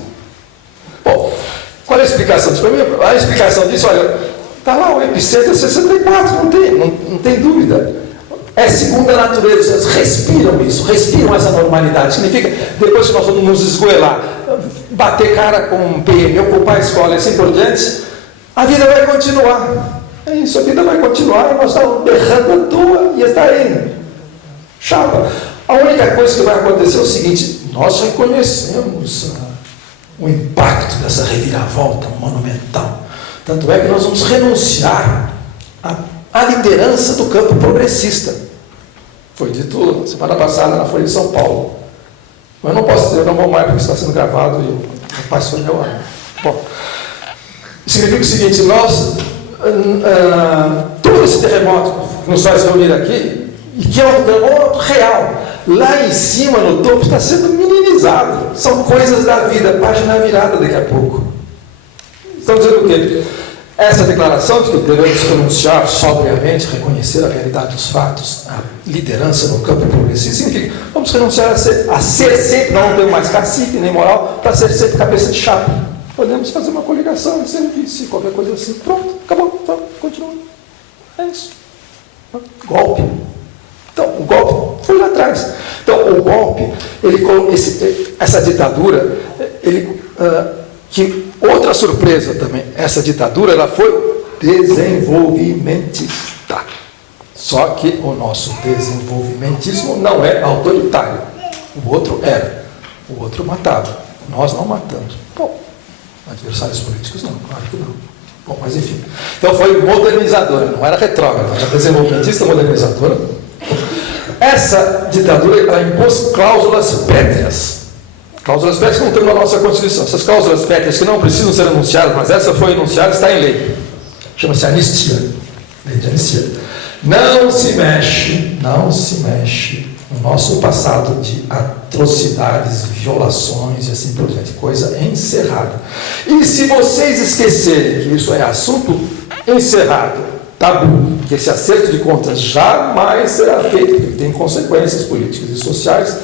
Bom, qual é a explicação disso? A explicação disso, olha, está lá o epicentro é 64, não tem dúvida. É segunda natureza, vocês respiram isso, respiram essa normalidade. Significa, depois que nós vamos nos esgoelar, bater cara com um PM, ocupar a escola e assim por diante, a vida vai continuar. É isso, a vida vai continuar e nós estamos berrando à toa e está indo. Chapa. A única coisa que vai acontecer é o seguinte: nós reconhecemos o impacto dessa reviravolta monumental. Tanto é que nós vamos renunciar à liderança do campo progressista. Foi dito semana passada na Folha de São Paulo. Mas não posso dizer, eu não vou mais porque está sendo gravado e o pastor meu ano. Bom, significa o seguinte: nós, todo esse terremoto que nos faz reunir aqui, e que é um terremoto real, lá em cima, no topo, está sendo minimizado. São coisas da vida, página virada daqui a pouco. Estão dizendo o quê? Essa declaração de que devemos renunciar sobriamente, reconhecer a realidade dos fatos, a liderança no campo progressista, significa vamos renunciar a ser sempre, não ter mais cacife nem moral, para ser sempre cabeça de chapa. Podemos fazer uma coligação de serviço, qualquer coisa assim. Pronto, acabou, então, continua. É isso. Golpe. Então, o golpe foi lá atrás. Então, o golpe, essa ditadura, que outra surpresa também, essa ditadura, ela foi desenvolvimentista. Só que o nosso desenvolvimentismo não é autoritário. O outro era. O outro matava. Nós não matamos. Bom, adversários políticos não, claro que não. Bom, mas enfim. Então foi modernizadora, não era retrógrada, era desenvolvimentista modernizadora. Essa ditadura, ela impôs cláusulas pétreas. Cláusulas pétreas que não tem na nossa Constituição. Essas cláusulas pétreas que não precisam ser anunciadas, mas essa foi anunciada, está em lei. Chama-se anistia. Lei de anistia. Não se mexe um nosso passado de atrocidades, violações e assim por diante, coisa encerrada. E se vocês esquecerem que isso é assunto encerrado, tabu, que esse acerto de contas jamais será feito, porque tem consequências políticas e sociais,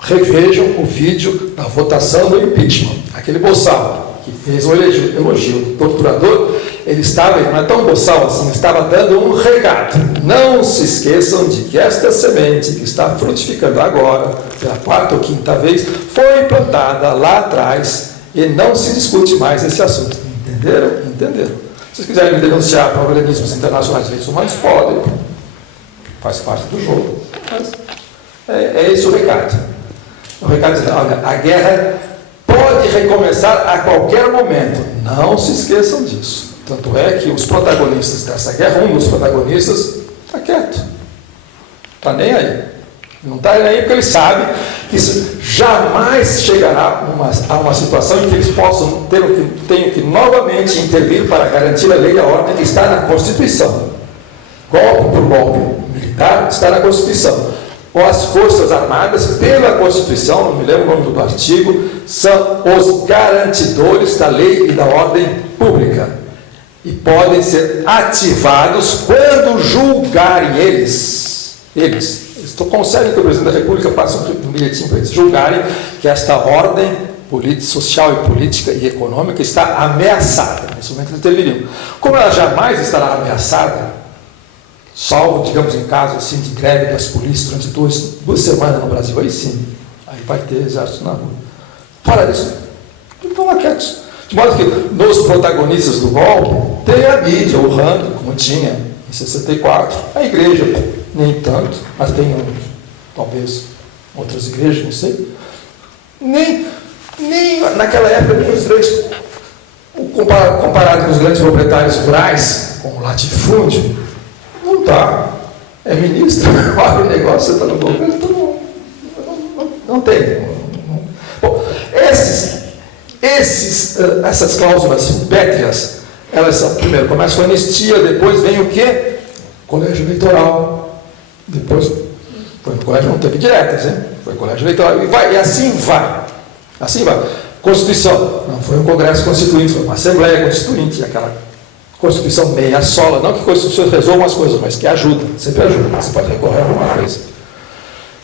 revejam o vídeo da votação do impeachment. Aquele boçal que fez um elogio do torturador, ele estava, não é tão boçal assim, estava dando um recado. Não se esqueçam de que esta semente que está frutificando agora, pela quarta ou quinta vez, foi plantada lá atrás e não se discute mais esse assunto. Entenderam? Entenderam. Se vocês quiserem me denunciar para organismos internacionais de direitos humanos, podem. Faz parte do jogo. Mas é esse o recado. O recado diz, olha, a guerra pode recomeçar a qualquer momento. Não se esqueçam disso. Tanto é que os protagonistas dessa guerra, um dos protagonistas, está quieto. Está nem aí. Não está nem aí porque ele sabe que isso jamais chegará a uma situação em que eles possam tenham que novamente intervir para garantir a lei e a ordem que está na Constituição. Golpe por golpe militar está na Constituição. Ou as Forças Armadas, pela Constituição, não me lembro o nome do artigo, são os garantidores da lei e da ordem pública. E podem ser ativados quando julgarem eles conseguem que o presidente da República passe um bilhetinho para eles julgarem que esta ordem social e política e econômica está ameaçada. Nesse momento eles deveriam. Como ela jamais estará ameaçada, salvo, digamos, em caso assim, de greve das polícias durante duas semanas no Brasil, aí sim, aí vai ter exército na rua. Fora disso, estão lá quietos. De modo que nos protagonistas do golpe tem a mídia, o ramo, como tinha em 64, a igreja, nem tanto, mas tem talvez outras igrejas, não sei. Nem naquela época, nem os grandes, comparado com os grandes proprietários rurais, com o latifúndio, não está. É ministro, olha o negócio, você está no governo, então não tem. Bom, essas cláusulas pétreas, elas são, primeiro, começa com anistia, depois vem o quê? Colégio eleitoral. Depois, foi no colégio, não teve diretas, hein? Foi colégio eleitoral, e assim vai. Assim vai. Constituição, não foi um congresso constituinte, foi uma assembleia constituinte, aquela Constituição meia sola, não que a Constituição resolva as coisas, mas que ajuda, sempre ajuda, você pode recorrer a alguma coisa.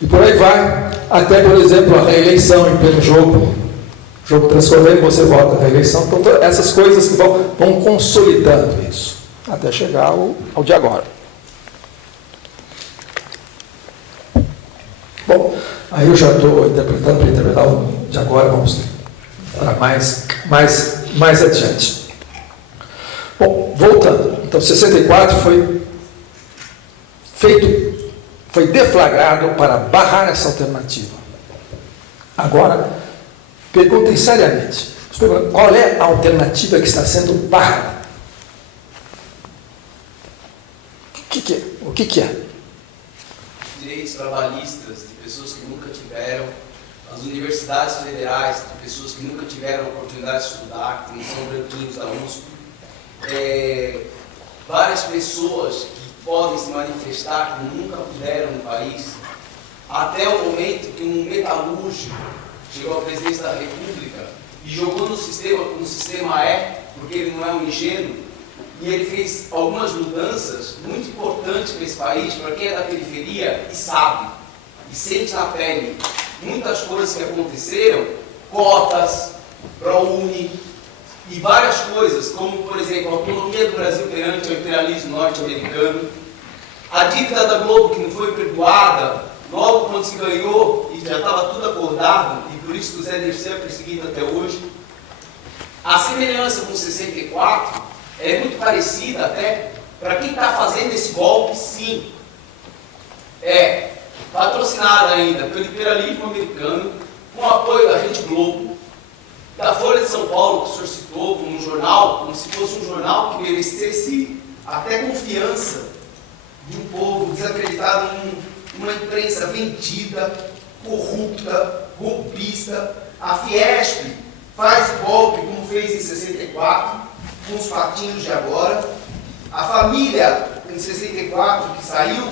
E por aí vai, até, por exemplo, a reeleição em pleno jogo transcorrendo, você vota a reeleição. Então, essas coisas que vão consolidando isso, até chegar ao de agora. Bom, aí eu já estou interpretando para interpretar o de agora, vamos para mais adiante. Bom, voltando. Então, 64 foi deflagrado para barrar essa alternativa. Agora, perguntem seriamente, qual é a alternativa que está sendo barrada? O que é? Direitos trabalhistas de pessoas que nunca tiveram, as universidades federais de pessoas que nunca tiveram a oportunidade de estudar, que não são branquinhos da USP, várias pessoas que podem se manifestar que nunca puderam no país, até o momento que um metalúrgico chegou à presidência da República e jogou no sistema como o sistema é, porque ele não é um ingênuo, e ele fez algumas mudanças muito importantes para esse país, para quem é da periferia e sabe, e sente na pele muitas coisas que aconteceram, cotas, ProUni e várias coisas, como, por exemplo, a autonomia do Brasil perante o imperialismo norte-americano, a dívida da Globo que não foi perdoada, logo quando se ganhou e já estava tudo acordado, e por isso que o Zé Dirceu é perseguido até hoje. A semelhança com 64 é muito parecida até, para quem está fazendo esse golpe, sim. É patrocinada ainda pelo imperialismo americano, com apoio da Rede Globo, da Folha de São Paulo, que o senhor citou, como um jornal, como se fosse um jornal que merecesse até confiança de um povo desacreditado numa imprensa vendida, corrupta, golpista. A Fiesp faz o golpe como fez em 64, com os patinhos de agora. A família, em 64, que saiu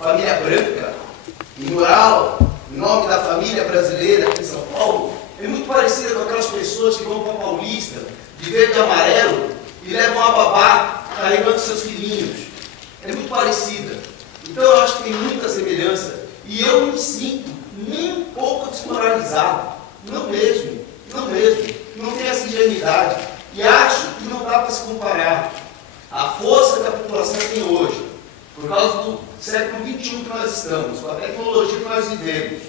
família branca, imoral, em nome da família brasileira aqui em São Paulo, é muito parecida com aquelas pessoas que vão para a Paulista, de verde e amarelo, e levam a babá carregando seus filhinhos. É muito parecida. Então eu acho que tem muita semelhança. E eu não me sinto nem um pouco desmoralizado. Não mesmo. Não mesmo. Não tenho essa ingenuidade. E acho que não dá para se comparar a força que a população tem hoje, por causa do século XXI que nós estamos, com a tecnologia que nós vivemos.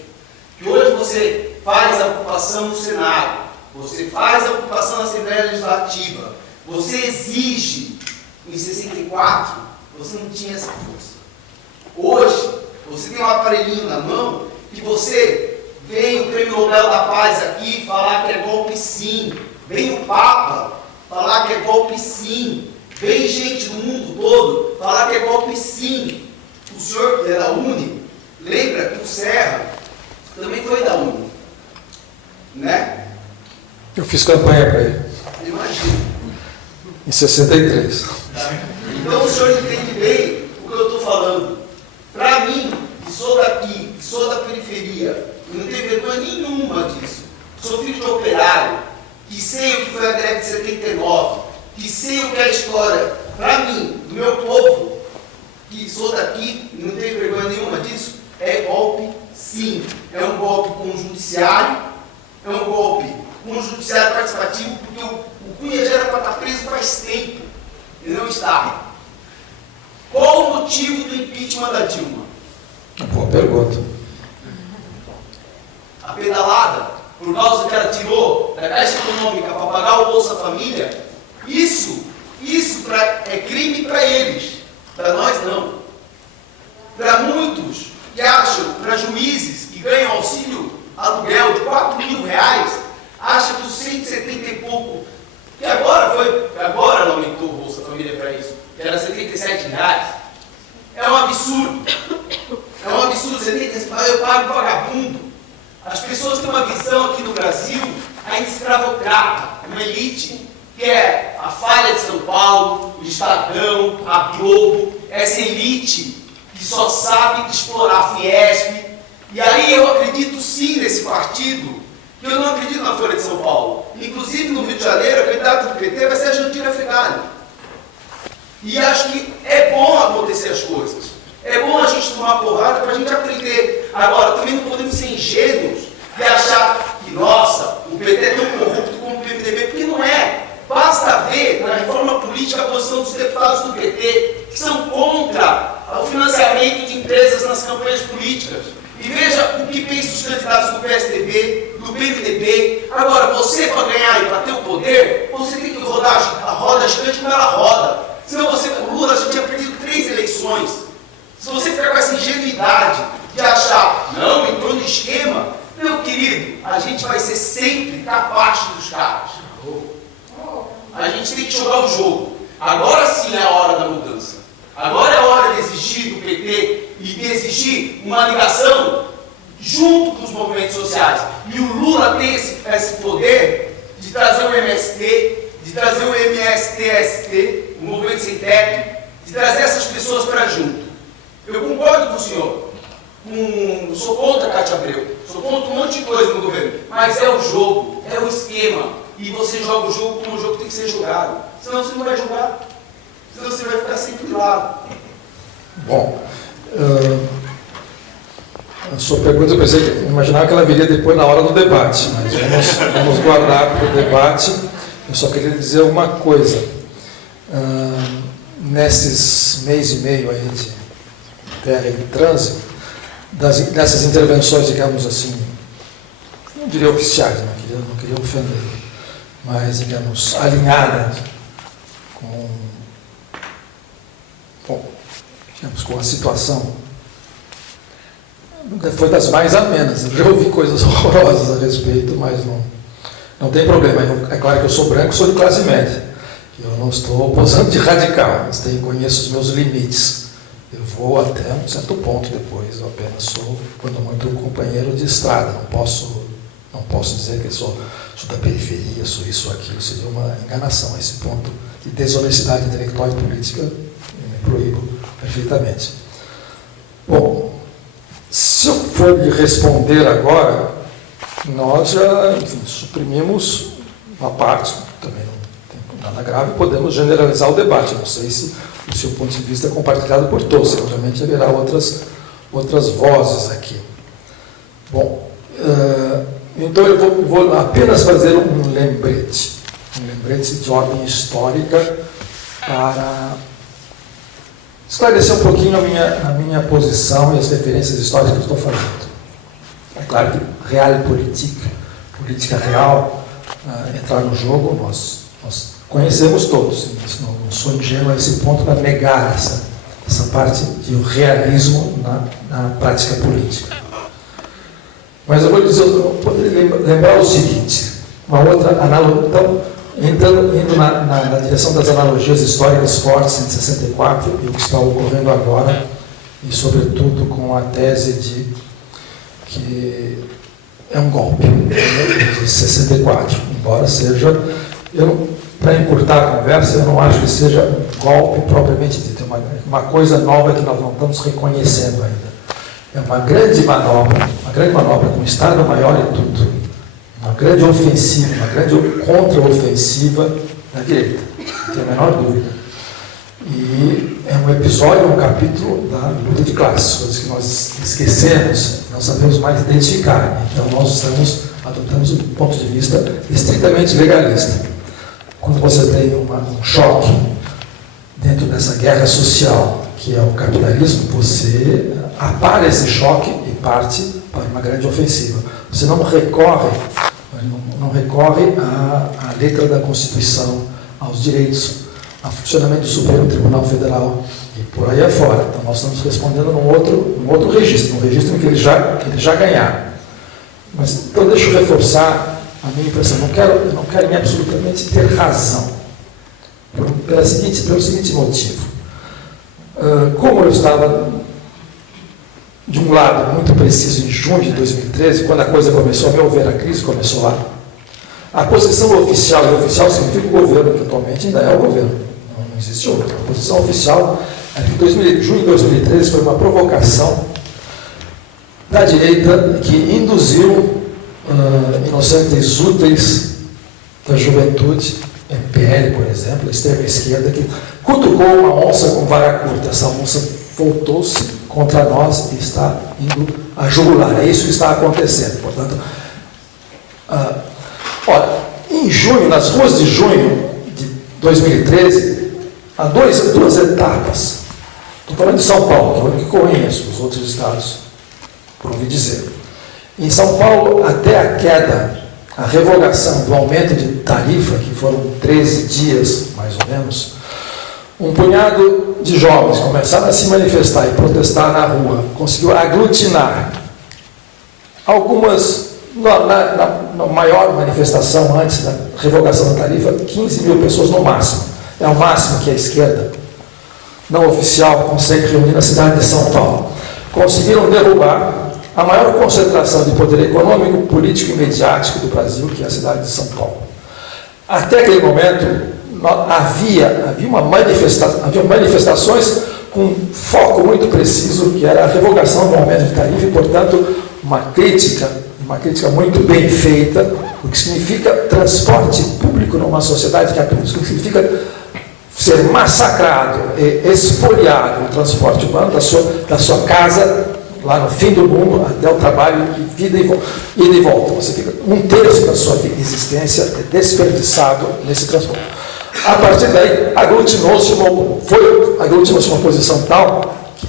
Que hoje você faz a ocupação no Senado, você faz a ocupação na Assembleia Legislativa, você exige. Em 64, você não tinha essa força. Hoje, você tem um aparelhinho na mão que você vem o Prêmio Nobel da Paz aqui falar que é golpe sim. Vem o Papa falar que é golpe sim. Vem gente do mundo todo falar que é golpe sim. O senhor que é da UNE, lembra que o Serra também foi da UNE, né? Eu fiz campanha para ele. Imagina. Em 63. Então o senhor entende bem o que eu estou falando. Para mim, que sou daqui, que sou da periferia, e não tenho vergonha nenhuma disso. Sou filho de operário, que sei o que foi a greve de 79, que sei o que é a história. Para mim, do meu povo, que sou daqui, e não tenho vergonha nenhuma disso, é golpe sim. É um golpe com o judiciário, é um golpe com o judiciário participativo, porque o Cunha já era para estar preso faz tempo. Ele não está. Qual o motivo do impeachment da Dilma? Boa pergunta. A pedalada, por causa que ela tirou da Caixa Econômica para pagar o Bolsa Família, isso é crime para eles, para nós não. Para muitos que acham, para juízes que ganham auxílio aluguel de R$4.000, acham que os 170 e pouco, que agora ela aumentou o Bolsa Família para isso, que era R$77. É um absurdo. É um absurdo. Eu pago vagabundo. As pessoas têm uma visão aqui no Brasil ainda escravocrata, uma elite, que é a Folha de São Paulo, o Estadão, a Globo, essa elite que só sabe explorar a Fiesp. E aí eu acredito sim nesse partido, que eu não acredito na Folha de São Paulo. Inclusive no Rio de Janeiro, a candidata do PT vai ser a Jandira Fegali. E acho que é bom acontecer as coisas. É bom a gente tomar porrada para a gente aprender. Agora, também não podemos ser ingênuos e achar que, nossa, o PT é tão corrupto como o PMDB, porque não é. Basta ver na reforma política a posição dos deputados do PT, que são contra o financiamento de empresas nas campanhas políticas. E veja o que pensam os candidatos do PSDB, do PMDB. Agora, você para ganhar e para ter o poder, você tem que rodar a roda gigante como ela roda. Senão o Lula já tinha perdido 3 eleições. Se você ficar com essa ingenuidade de achar, não, entrou no esquema, meu querido, a gente vai ser sempre capaz dos caras. A gente tem que jogar o jogo. Agora sim é a hora da mudança. Agora é a hora de exigir do PT e de exigir uma ligação junto com os movimentos sociais. E o Lula tem esse poder de trazer o MST, de trazer o MSTST, o Movimento Sem Teto, de trazer essas pessoas para junto. Eu concordo com o senhor. Sou contra a Cátia Abreu. Sou contra um monte de coisa no governo. Mas é o jogo, é o esquema. E você joga o jogo como o jogo tem que ser jogado. Senão você não vai jogar. Senão você vai ficar sempre de lado. Bom, a sua pergunta eu pensei que imaginava que ela viria depois na hora do debate, mas vamos guardar para o debate. Eu só queria dizer uma coisa. Nesses mês e meio aí de terra em trânsito, dessas intervenções, digamos assim, não diria oficiais, não queria ofender, mas, digamos, alinhadas com a situação, foi das mais amenas. Eu já ouvi coisas horrorosas a respeito, mas não tem problema. É claro que eu sou branco, sou de classe média. Eu não estou posando de radical, mas conheço os meus limites. Eu vou até um certo ponto depois. Eu apenas sou, quando muito, um companheiro de estrada. Não posso dizer que sou da periferia, sou isso ou aquilo. Seria uma enganação. A esse ponto de desonestidade intelectual e política, eu me proíbo perfeitamente. Bom, se eu for lhe responder agora, nós já, enfim, suprimimos uma parte, também não tem nada grave, podemos generalizar o debate. Não sei se o seu ponto de vista é compartilhado por todos, seguramente haverá outras vozes aqui. Bom, então eu vou apenas fazer um lembrete de ordem histórica para esclarecer um pouquinho a minha posição e as referências históricas que eu estou fazendo. É claro que política real, entrar no jogo, nós conhecemos todos. Não sou ingênuo a esse ponto para negar essa parte do realismo na prática política. Mas eu poderia lembrar o seguinte, uma outra analogia. Então, indo na direção das analogias históricas fortes entre 64 e o que está ocorrendo agora, e sobretudo com a tese de que é um golpe, de 64, embora seja, para encurtar a conversa, eu não acho que seja um golpe propriamente dito, é uma coisa nova que nós não estamos reconhecendo ainda. É uma grande manobra com o Estado-Maior e tudo, uma grande ofensiva, uma grande contra-ofensiva da direita, não tem a menor dúvida. E é um episódio, um capítulo da luta de classes, coisas que nós esquecemos, não sabemos mais identificar. Então nós adotamos um ponto de vista estritamente legalista. Quando você tem um choque dentro dessa guerra social, que é o capitalismo, você apara esse choque e parte para uma grande ofensiva. Você não recorre à letra da Constituição, aos direitos, ao funcionamento do Supremo Tribunal Federal e por aí afora. Então nós estamos respondendo num outro registro, um registro em que eles já ganharam. Mas então deixa eu reforçar a minha impressão. Eu não quero absolutamente ter razão, pelo seguinte motivo. Como eu estava de um lado muito preciso em junho de 2013, quando a coisa começou, a meu ver, a crise começou lá, a posição oficial, e oficial significa o governo, que atualmente ainda é o governo, não existe outra. A posição oficial é que junho de 2013 foi uma provocação da direita que induziu inocentes úteis da juventude, MPL, por exemplo, a extrema esquerda, que cutucou uma onça com vara curta. Essa onça voltou-se contra nós e está indo a jugular. É isso que está acontecendo. Portanto, olha, em junho, nas ruas de junho de 2013, há duas etapas. Estou falando de São Paulo, que é o único que conheço, os outros estados, por ouvi dizer. Em São Paulo, até a queda, a revogação do aumento de tarifa, que foram 13 dias, mais ou menos, um punhado de jovens começaram a se manifestar e protestar na rua, conseguiu aglutinar algumas, na maior manifestação antes da revogação da tarifa, 15 mil pessoas no máximo. É o máximo que a esquerda não oficial consegue reunir na cidade de São Paulo. Conseguiram derrubar a maior concentração de poder econômico, político e mediático do Brasil, que é a cidade de São Paulo. Até aquele momento, havia manifestações com foco muito preciso, que era a revogação do aumento de tarifa e, portanto, uma crítica muito bem feita, o que significa transporte público numa sociedade capitalista, o que significa ser massacrado e expoliado o transporte urbano da sua casa, lá no fim do mundo, até o trabalho, ida e volta. Você fica um terço da sua existência desperdiçado nesse transporte. A partir daí, aglutinou-se uma posição tal que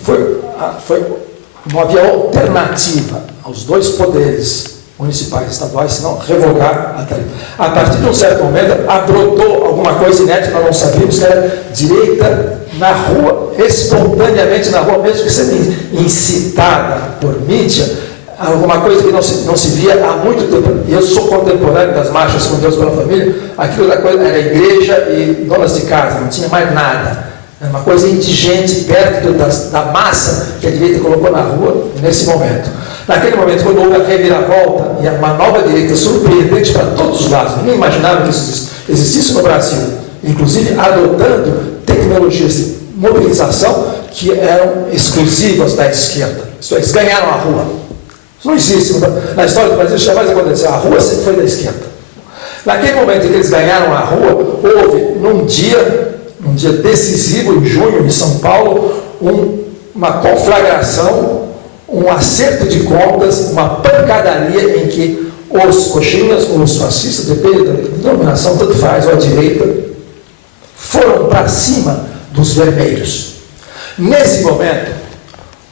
não havia alternativa aos dois poderes municipais e estaduais, senão revogar a tarifa. A partir de um certo momento, brotou alguma coisa inédita, nós não sabíamos, que era direita na rua, espontaneamente na rua, mesmo que sendo incitada por mídia, alguma coisa que não se via há muito tempo. Eu sou contemporâneo das marchas com Deus pela Família, aquilo era igreja e donas de casa, não tinha mais nada. Era uma coisa indigente, perto da massa que a direita colocou na rua nesse momento. Naquele momento, quando houve a reviravolta e uma nova direita surpreendente para todos os lados, ninguém imaginava que isso existisse no Brasil, inclusive adotando tecnologias mobilização que eram exclusivas da esquerda. Isso é, eles ganharam a rua. Isso não existe. Na história do Brasil jamais aconteceu. A rua sempre foi da esquerda. Naquele momento em que eles ganharam a rua, houve, num dia decisivo, em junho, em São Paulo, uma conflagração, um acerto de contas, uma pancadaria em que os coxinhas ou os fascistas, depende da denominação, tanto faz, ou a direita, foram para cima dos vermelhos. Nesse momento,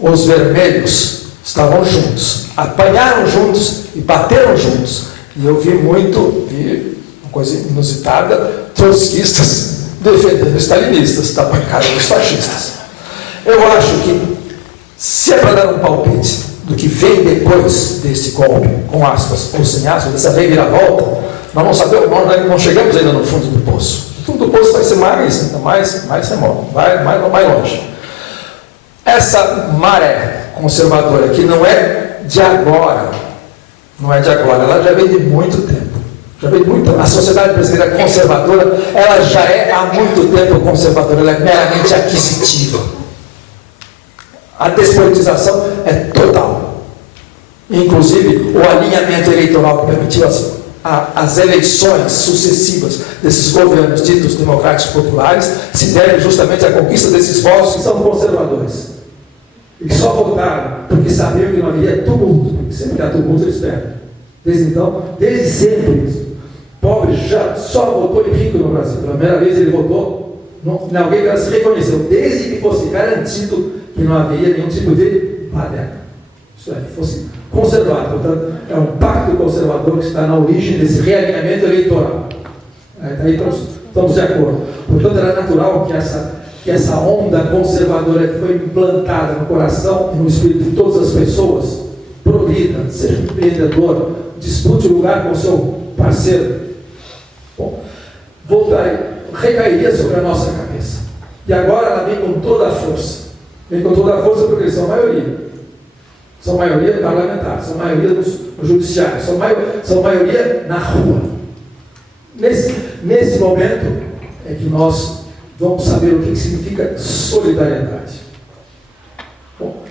os vermelhos estavam juntos, apanharam juntos e bateram juntos. E eu vi uma coisa inusitada, trotskistas defendendo stalinistas da bancada dos fascistas. Eu acho que, se é para dar um palpite do que vem depois desse golpe, com aspas ou sem aspas, dessa reviravolta, nós não sabemos, nós não chegamos ainda no fundo do poço. O fundo do poço vai ser mais remoto, mais longe. Essa maré conservadora, que não é de agora, ela já vem de muito tempo. A sociedade brasileira conservadora, ela já é há muito tempo conservadora, ela é meramente aquisitiva. A despolitização é total. Inclusive, o alinhamento eleitoral que permitiu as eleições sucessivas desses governos ditos democráticos populares se deve justamente à conquista desses votos que são conservadores. E que só votaram porque sabiam que não haveria tumulto, porque sempre que há tumulto eles perdem. Desde sempre, pobre já só votou em rico no Brasil. Pela primeira vez ele votou em alguém que ela se reconheceu, desde que fosse garantido que não haveria nenhum tipo de baderna. Isso é, que fosse conservado. Portanto, é um pacto conservador que está na origem desse realinhamento eleitoral. Daí estamos de acordo. Portanto, era natural que essa onda conservadora que foi implantada no coração e no espírito de todas as pessoas, progrida, seja empreendedor, dispute o lugar com o seu parceiro. Bom, recairia sobre a nossa cabeça. E agora ela vem com toda a força. Vem com toda a força porque eles são maioria. São maioria parlamentar, são maioria no judiciário, são maioria na rua. Nesse momento é que nós vamos saber o que significa solidariedade. Bom,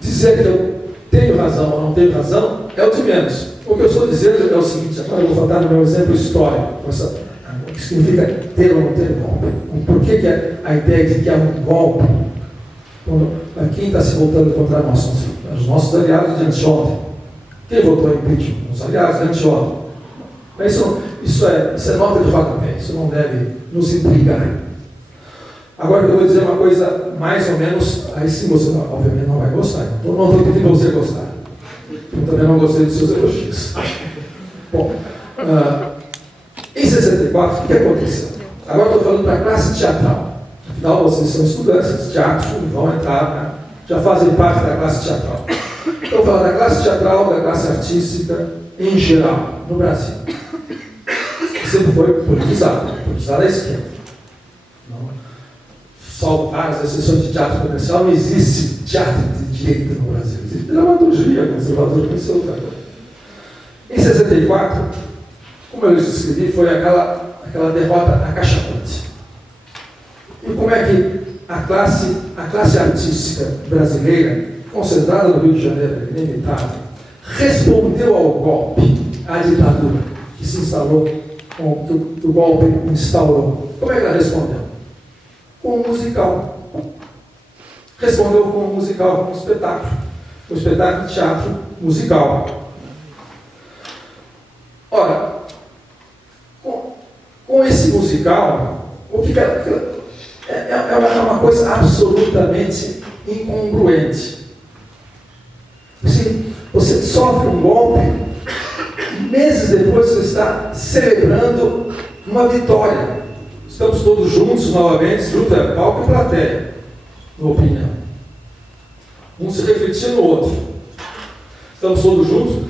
dizer que eu tenho razão ou não tenho razão é o de menos. O que eu estou dizendo é o seguinte, agora eu vou dar no meu exemplo histórico, o que significa ter ou não ter golpe. Por que a ideia de que há um golpe? Quem está se voltando contra nós? Os nossos aliados de anteontem. Quem votou em impeachment? Os aliados de anteontem. Mas isso é nota de rodapé, isso não deve nos intrigar. Agora eu vou dizer uma coisa mais ou menos, aí sim você obviamente não vai gostar. Então não estou pedindo para você gostar. Eu também não gostei dos seus elogios. Bom, em 64, o que aconteceu? Agora estou falando para a classe teatral. Afinal, vocês são estudantes de teatro, vão entrar, né? Já fazem parte da classe teatral. Estou falando da classe teatral, da classe artística, em geral, no Brasil. Sempre foi politizado à esquerda. Salvo raras exceções de teatro comercial, não existe teatro de direita no Brasil. Existe dramaturgia conservadora, que isso é outra coisa. Em 64, como eu lhes escrevi, foi aquela derrota acachapante. E como é que a classe artística brasileira, concentrada no Rio de Janeiro, limitada, respondeu ao golpe, à ditadura que se instalou, que o golpe instaurou? Como é que ela respondeu? Com um musical. Respondeu com um musical, com um espetáculo. Um espetáculo de teatro musical. Ora, com esse musical, o que é uma coisa absolutamente incongruente. Você sofre um golpe, meses depois você está celebrando uma vitória. Estamos todos juntos novamente, junto é palco e plateia, na opinião. Um se refletir no outro. Estamos todos juntos.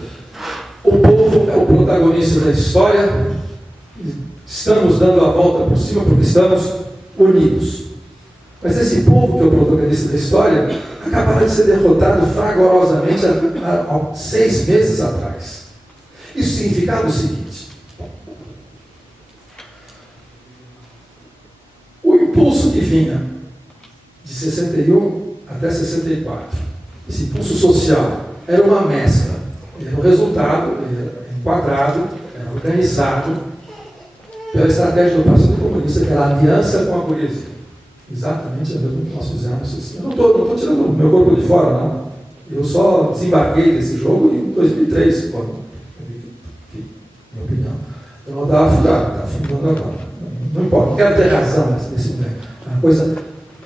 O povo é o protagonista da história. Estamos dando a volta por cima porque estamos unidos. Mas esse povo que é o protagonista da história acabaram de ser derrotado fragorosamente há 6 meses atrás. Isso significava o seguinte: o impulso que vinha 61 até 64. Esse impulso social era uma mescla, era um resultado, era enquadrado, era organizado pela estratégia do Partido Comunista, que era a aliança com a burguesia. Exatamente a mesma que nós fizemos. Eu não estou tirando o meu corpo de fora, não. Eu só desembarquei desse jogo em 2003, quando minha opinião. Eu não estava afundando agora. Não importa, não quero ter razão nesse momento. É uma coisa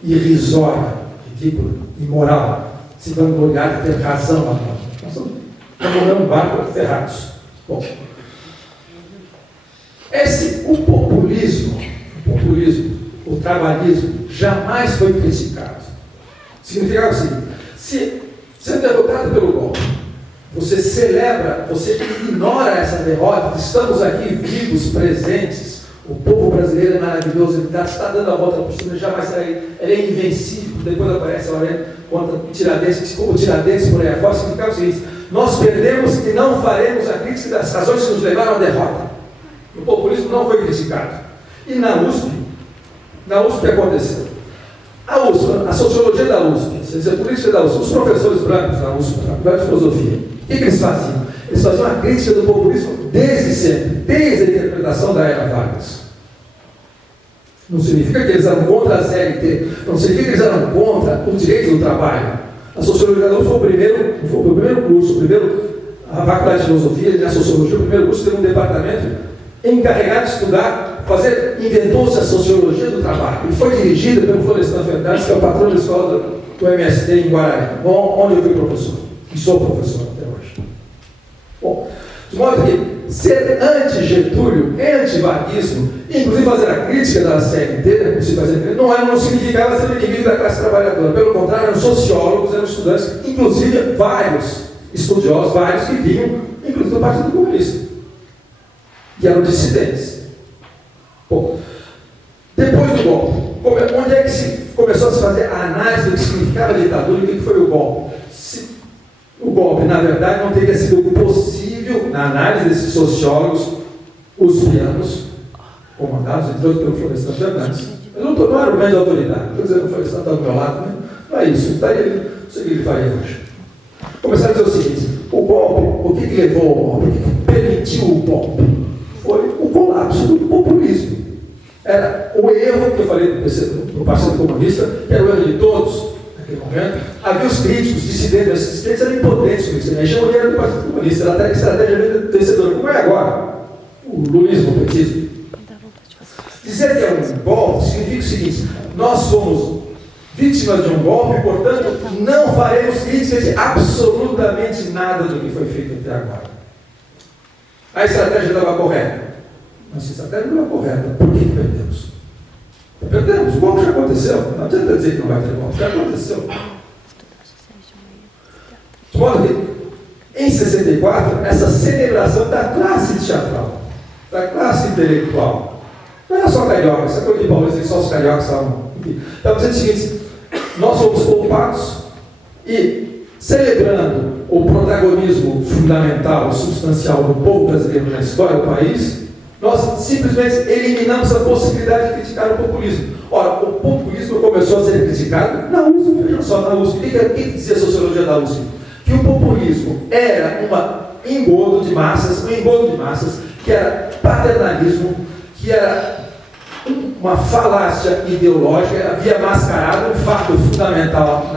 irrisória, ridícula, imoral. Se vangloriar de ter razão agora. Nós estamos morrendo um barco ferrados. Bom, o populismo, o trabalhismo, jamais foi criticado. Significava o seguinte: se é derrotado pelo golpe, você celebra, você ignora essa derrota, estamos aqui vivos, presentes, o povo brasileiro é maravilhoso, ele está dando a volta por cima, ele jamais sairá, ele é invencível. Depois aparece a Aurélio contra o Tiradentes, como o Tiradentes por aí afora, significava o seguinte: nós perdemos e não faremos a crítica das razões que nos levaram à derrota. O populismo não foi criticado. E na USP o que aconteceu? A USP, a sociologia da USP, a política da USP, os professores brancos da USP, a Faculdade de Filosofia, o que eles faziam? Eles faziam a crítica do populismo desde sempre, desde a interpretação da era Vargas. Não significa que eles eram contra a CLT, não significa que eles eram contra o direito do trabalho. A sociologia da USP foi o primeiro curso, a Faculdade de Filosofia, na sociologia, o primeiro curso teve um departamento encarregado de estudar, inventou-se a sociologia do trabalho, e foi dirigida pelo Florestan Fernandes, que é o patrão da escola do MST em Guarani, onde eu fui professor, e sou professor até hoje. Bom, de modo que ser anti-Getúlio, anti-varguismo, inclusive fazer a crítica da CLT, não significava ser inimigo da classe trabalhadora, pelo contrário, eram sociólogos, eram estudantes, inclusive vários estudiosos, vários que vinham, inclusive do Partido Comunista, que eram dissidentes. Bom, depois do golpe, onde é que se começou a se fazer a análise do que significava a ditadura e o que foi o golpe? O golpe, na verdade, não teria sido possível, na análise desses sociólogos, os pianos, comandados, entre outros, pelo Florestan Fernandes. Eu não era um grande autoridade, estou dizendo que o Florestan está do meu lado, né? Não é isso, está aí, não sei o que ele faria hoje. Começaram a dizer o seguinte: o golpe, o que levou ao golpe, o que permitiu o golpe? Foi o colapso do populismo. Era o erro que eu falei do Partido Comunista, que era o erro de todos naquele momento. Havia os críticos, dissidentes, assistentes eram impotentes com isso. Mexeu o dinheiro do Partido Comunista, era até estratégia vencedora, como é agora, o lulismo, o petismo. Dizer que é um golpe significa o seguinte: nós somos vítimas de um golpe, portanto, não faremos críticas de absolutamente nada do que foi feito até agora. A estratégia estava correta. Mas a estratégia não estava correta. Por que perdemos? Perdemos. O golpe já aconteceu. Não adianta dizer que não vai ter golpe. Já aconteceu. De modo que, em 64, essa celebração da classe teatral, da classe intelectual, não era só carioca, essa coisa de paulista que só os cariocas estavam. Estava dizendo o seguinte: nós fomos poupados e, celebrando o protagonismo fundamental, substancial do povo brasileiro na história do país, nós simplesmente eliminamos a possibilidade de criticar o populismo. Ora, o populismo começou a ser criticado na USP, veja só, na USP. O que dizia a sociologia da USP? Que o populismo era um engodo de massas, que era paternalismo, que era uma falácia ideológica, havia mascarado um fato fundamental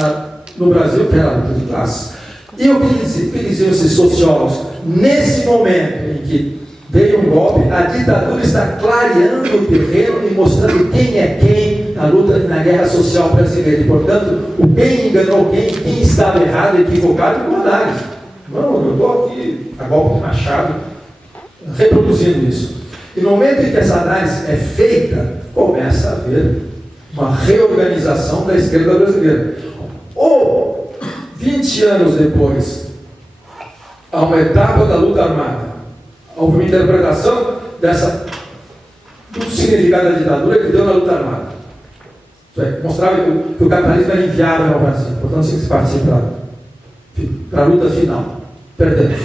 no Brasil, que era a luta de classes. E o que diziam esses sociólogos? Nesse momento em que veio um golpe, a ditadura está clareando o terreno e mostrando quem é quem na luta, na guerra social brasileira. E, portanto, o quem enganou quem estava errado, equivocado, com análise. Não, eu estou aqui, a golpe de Machado, reproduzindo isso. E no momento em que essa análise é feita, começa a haver uma reorganização da esquerda brasileira. Ou, 20 anos depois, há uma etapa da luta armada, houve uma interpretação do significado da ditadura que deu na luta armada. Mostrava que o capitalismo era inviável ao Brasil, portanto tinha que se partir para a luta final. Perdemos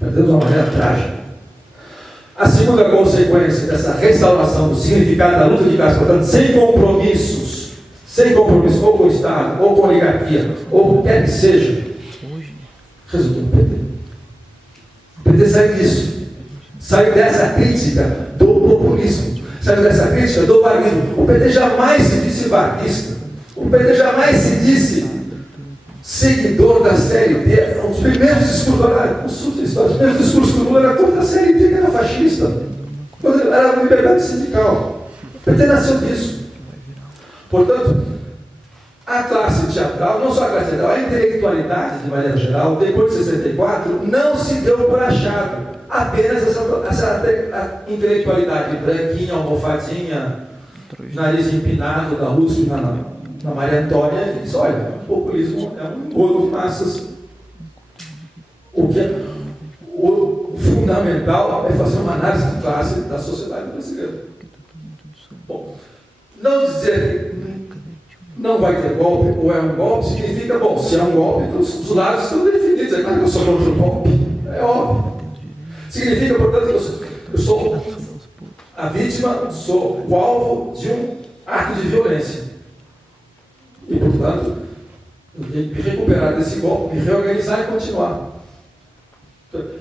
de uma maneira trágica. A segunda consequência dessa restauração do significado da luta de classe, portanto, sem compromissos sem compromisso ou com o Estado, ou com a oligarquia, ou o que quer que seja, resultou no PT. O PT saiu disso. Saiu dessa crítica do populismo. Saiu dessa crítica do varguismo. O PT jamais se disse varguista. O PT jamais se disse seguidor da CLT. Um dos primeiros discursos, os primeiros discursos do Lula era contra a CLT, que era fascista. Era a liberdade sindical. O PT nasceu disso. Portanto, a classe teatral, não só a classe teatral, a intelectualidade, de maneira geral, depois de 64, não se deu por achado. Apenas essa intelectualidade branquinha, almofadinha, nariz empinado da USP na Maria Antônia, diz, olha, o populismo é um engodo de massas. O fundamental é fazer uma análise de classe da sociedade brasileira. Bom, não dizer não vai ter golpe ou é um golpe significa, bom, se é um golpe, os lados estão definidos. É claro que eu sou contra o golpe, é óbvio. Significa, portanto, que eu sou a vítima, sou o alvo de um ato de violência. E, portanto, eu tenho que me recuperar desse golpe, me reorganizar e continuar.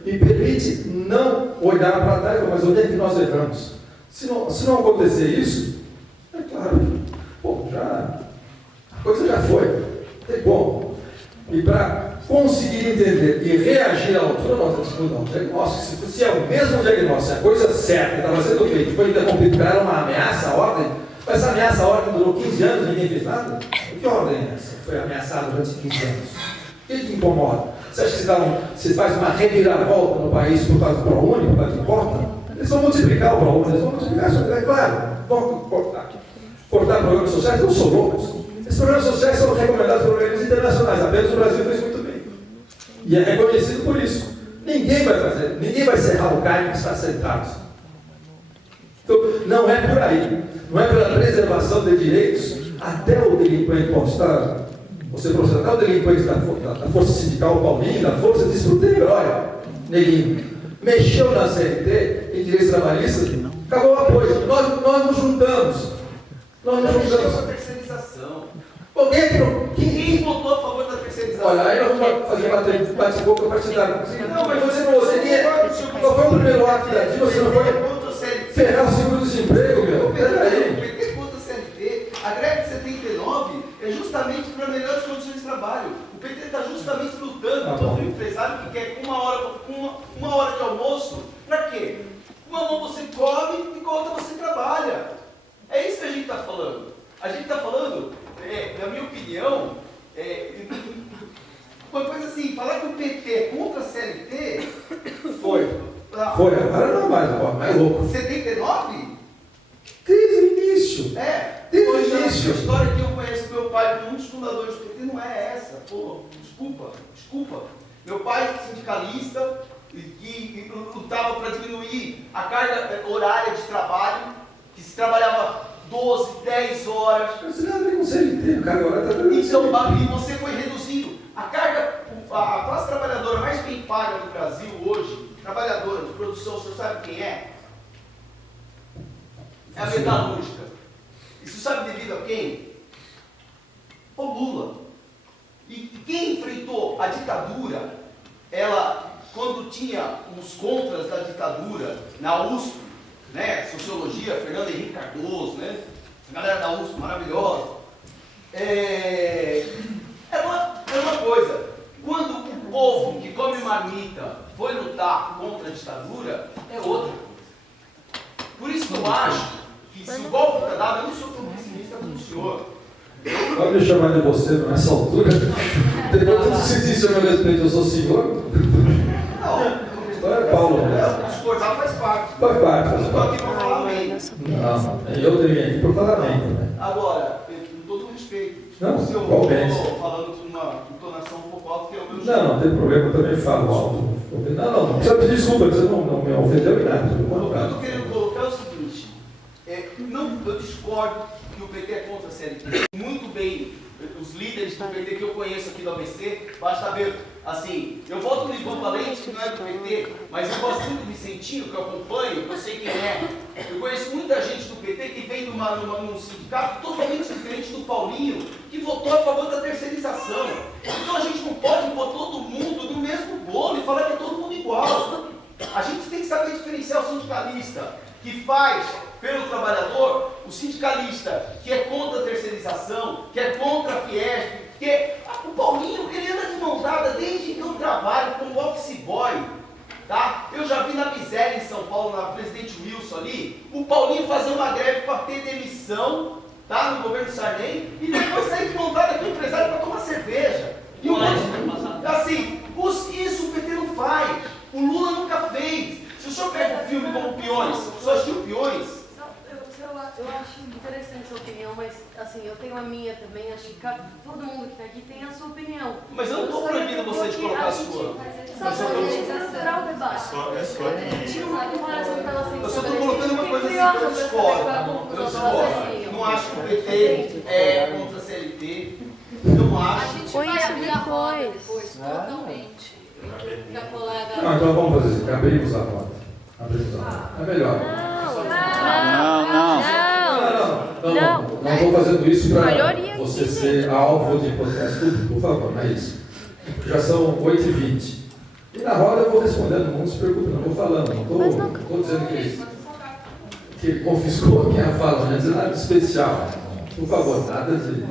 Me permite não olhar para trás e falar, mas onde é que nós erramos? Se não acontecer isso, é claro que, bom, a coisa já foi. Tem como. E para conseguir entender e reagir à altura, nós temos que mudar o diagnóstico. Se é o mesmo diagnóstico, se a coisa certa estava sendo feita, foi interrompida, era uma ameaça à ordem, mas essa ameaça à ordem durou 15 anos e ninguém fez nada? Que ordem é essa? Foi ameaçada durante 15 anos. O que incomoda? Você acha que você faz uma reviravolta no país por causa do ProUni, por causa de cota? Eles vão multiplicar o ProUni, eles vão multiplicar, é claro, vão cortar programas sociais, não são loucos. Esses programas sociais são recomendados por organismos internacionais, apenas o Brasil fez muito bem. E é reconhecido por isso. Ninguém vai fazer, ninguém vai serrar o carne que está sentado. Então, não é por aí. Não é pela preservação de direitos até o delinquente constar. Você processa até o delinquente da força sindical, o Paulinho, da força, disse para o Temer, olha, neguinho, mexeu na CLT, em direitos trabalhistas, acabou o apoio. Nós nos juntamos. Nós nos juntamos. A terceirização. Quem votou a favor da terceirização? Olha, aí nós vamos fazer bate-boca partidário. Não, mas qual foi o primeiro ato da Dilma? Você não foi ferrar o seguro-desemprego, meu? Peraí. O PT contra a CLT, a greve de 79 é justamente para melhores condições de trabalho. O PT está justamente lutando contra o empresário que quer uma hora de almoço. Para quê? Uma mão você come e com a outra você trabalha. É isso que a gente está falando. A gente está falando, na minha opinião, uma coisa assim, falar que o PT é contra a CLT... Foi, agora não é mais louco. 79? Desde o início. Desde o início. A história que eu conheço do meu pai, como um dos fundadores do PT, não é essa. Pô, desculpa. Meu pai, sindicalista, que lutava para diminuir a carga horária de trabalho, que se trabalhava 12, 10 horas. Você não tem com CLT, a carga horária está Então, e você foi reduzindo. A classe trabalhadora mais bem paga do Brasil hoje, trabalhadora de produção, você sabe quem é? É a metalúrgica. Isso sabe devido a quem? O Lula. E quem enfrentou a ditadura, quando tinha os contras da ditadura, na USP, né, Sociologia, Fernando Henrique Cardoso, né, a galera da USP maravilhosa, era uma coisa. Quando o povo que come marmita foi lutar contra a ditadura, é outra coisa. Por isso que eu acho que se o golpe está dado, eu não sou tão pessimista como o senhor. Pode me chamar de você nessa altura? Depois tudo se disse a meu respeito, eu sou senhor? Não, Paulo. Discordar faz parte. Faz parte. Eu estou aqui para falar amém. Não, eu tenho aqui para falar amém também. Agora, com todo respeito, Não, se eu igualmente. estou falando com uma entonação um pouco alta, que é o meu Não tem problema, eu também falo alto. Não precisa pedir desculpa, você não me ofendeu em nada. O que eu estou querendo colocar é o seguinte, eu discordo que o PT é contra a CLT. Muito bem, os líderes do PT que eu conheço aqui do ABC, basta ver Assim, eu voto no Ivan Valente, que não é do PT, mas eu gosto muito do Vicentinho, que eu acompanho, que eu sei quem é. Eu conheço muita gente do PT que vem num sindicato totalmente diferente do Paulinho, que votou a favor da terceirização. Então a gente não pode pôr todo mundo no mesmo bolo e falar que é todo mundo igual. A gente tem que saber diferenciar o sindicalista que faz pelo trabalhador, o sindicalista que é contra a terceirização, que é contra a Fiesp, o Paulinho, ele anda de mão dada desde que eu trabalho como office boy, tá? Eu já vi na miséria em São Paulo, na Presidente Wilson ali, o Paulinho fazer uma greve para ter demissão, tá? No governo Sarney, e depois sair de mão dada com o empresário para tomar cerveja. E o assim, isso o PT não faz, o Lula nunca fez. Se o senhor pega um filme como Peões, o senhor assistiu Peões? Eu acho interessante a sua opinião, mas assim, eu tenho a minha também, acho que todo mundo que está aqui tem a sua opinião. Mas eu não estou proibindo você de colocar a sua. Só para a gente estruturar o debate. Tinha uma comparação que estava sendo Eu só estou colocando uma coisa assim que eu discordo. Eu discordo. Não acho que o PT é contra a CLT. Não acho. A gente vai abrir a roda depois, totalmente. Não, então vamos fazer assim, abrimos a roda. É melhor. Não estou fazendo isso para você ser alvo de protesto, por favor, não é isso. Já são 8h20. E na roda eu vou respondendo, não se preocupe, não vou falando, não estou dizendo que ele confiscou a minha fala, não estou dizendo nada de especial. Por favor, nada de.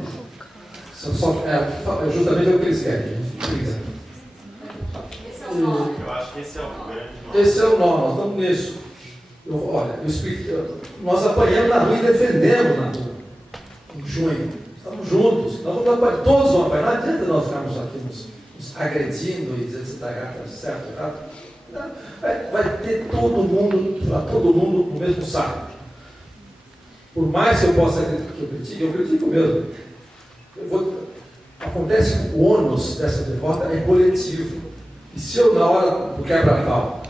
É justamente o que eles querem, gente. Eu acho que esse é o grande nó. Esse é o nó, nós estamos nisso. Nós apanhamos na rua e defendemos na rua. Em junho. Estamos juntos. Nós vamos apanhar, todos vão apanhar. Não adianta nós ficarmos aqui nos agredindo e dizer se está certo, errado. Vai ter todo mundo no mesmo saco. Por mais que eu possa que eu critico mesmo. Acontece que o ônus dessa derrota é coletivo. E se eu, na hora do quebra-pau,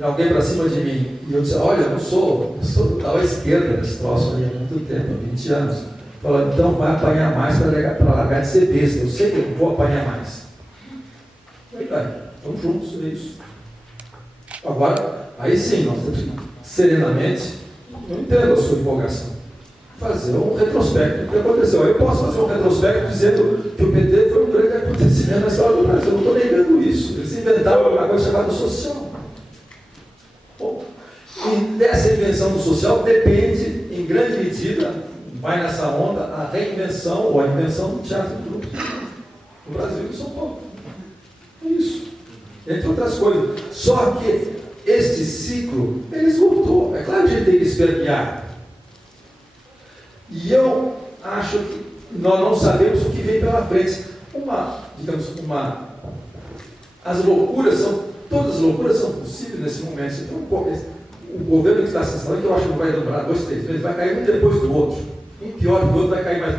alguém para cima de mim, e eu disser, olha, eu sou da esquerda nesse troço aí há muito tempo, há 20 anos, falando, então vai apanhar mais para largar de ser besta, eu sei que eu não vou apanhar mais. Aí vai, estamos juntos nisso. Agora, aí sim, nós temos que, serenamente, eu entendo a sua empolgação, fazer um retrospecto do que aconteceu. Aí eu posso fazer um retrospecto dizendo que o PT foi um grande acontecimento na história do Brasil. Eu não estou negando isso. Eles inventaram uma coisa chamada social. Bom, e dessa invenção do social depende, em grande medida, vai nessa onda, a reinvenção ou a invenção do teatro de grupos no Brasil e em São Paulo. É isso. Entre outras coisas. Só que este ciclo, ele esgotou. É claro que a gente tem que espernear. E eu acho que nós não sabemos o que vem pela frente. As loucuras todas as loucuras são possíveis nesse momento. Então, o governo que está se instalando, que eu acho que não vai durar 2, 3 meses, vai cair um depois do outro. Um pior do outro vai cair mais.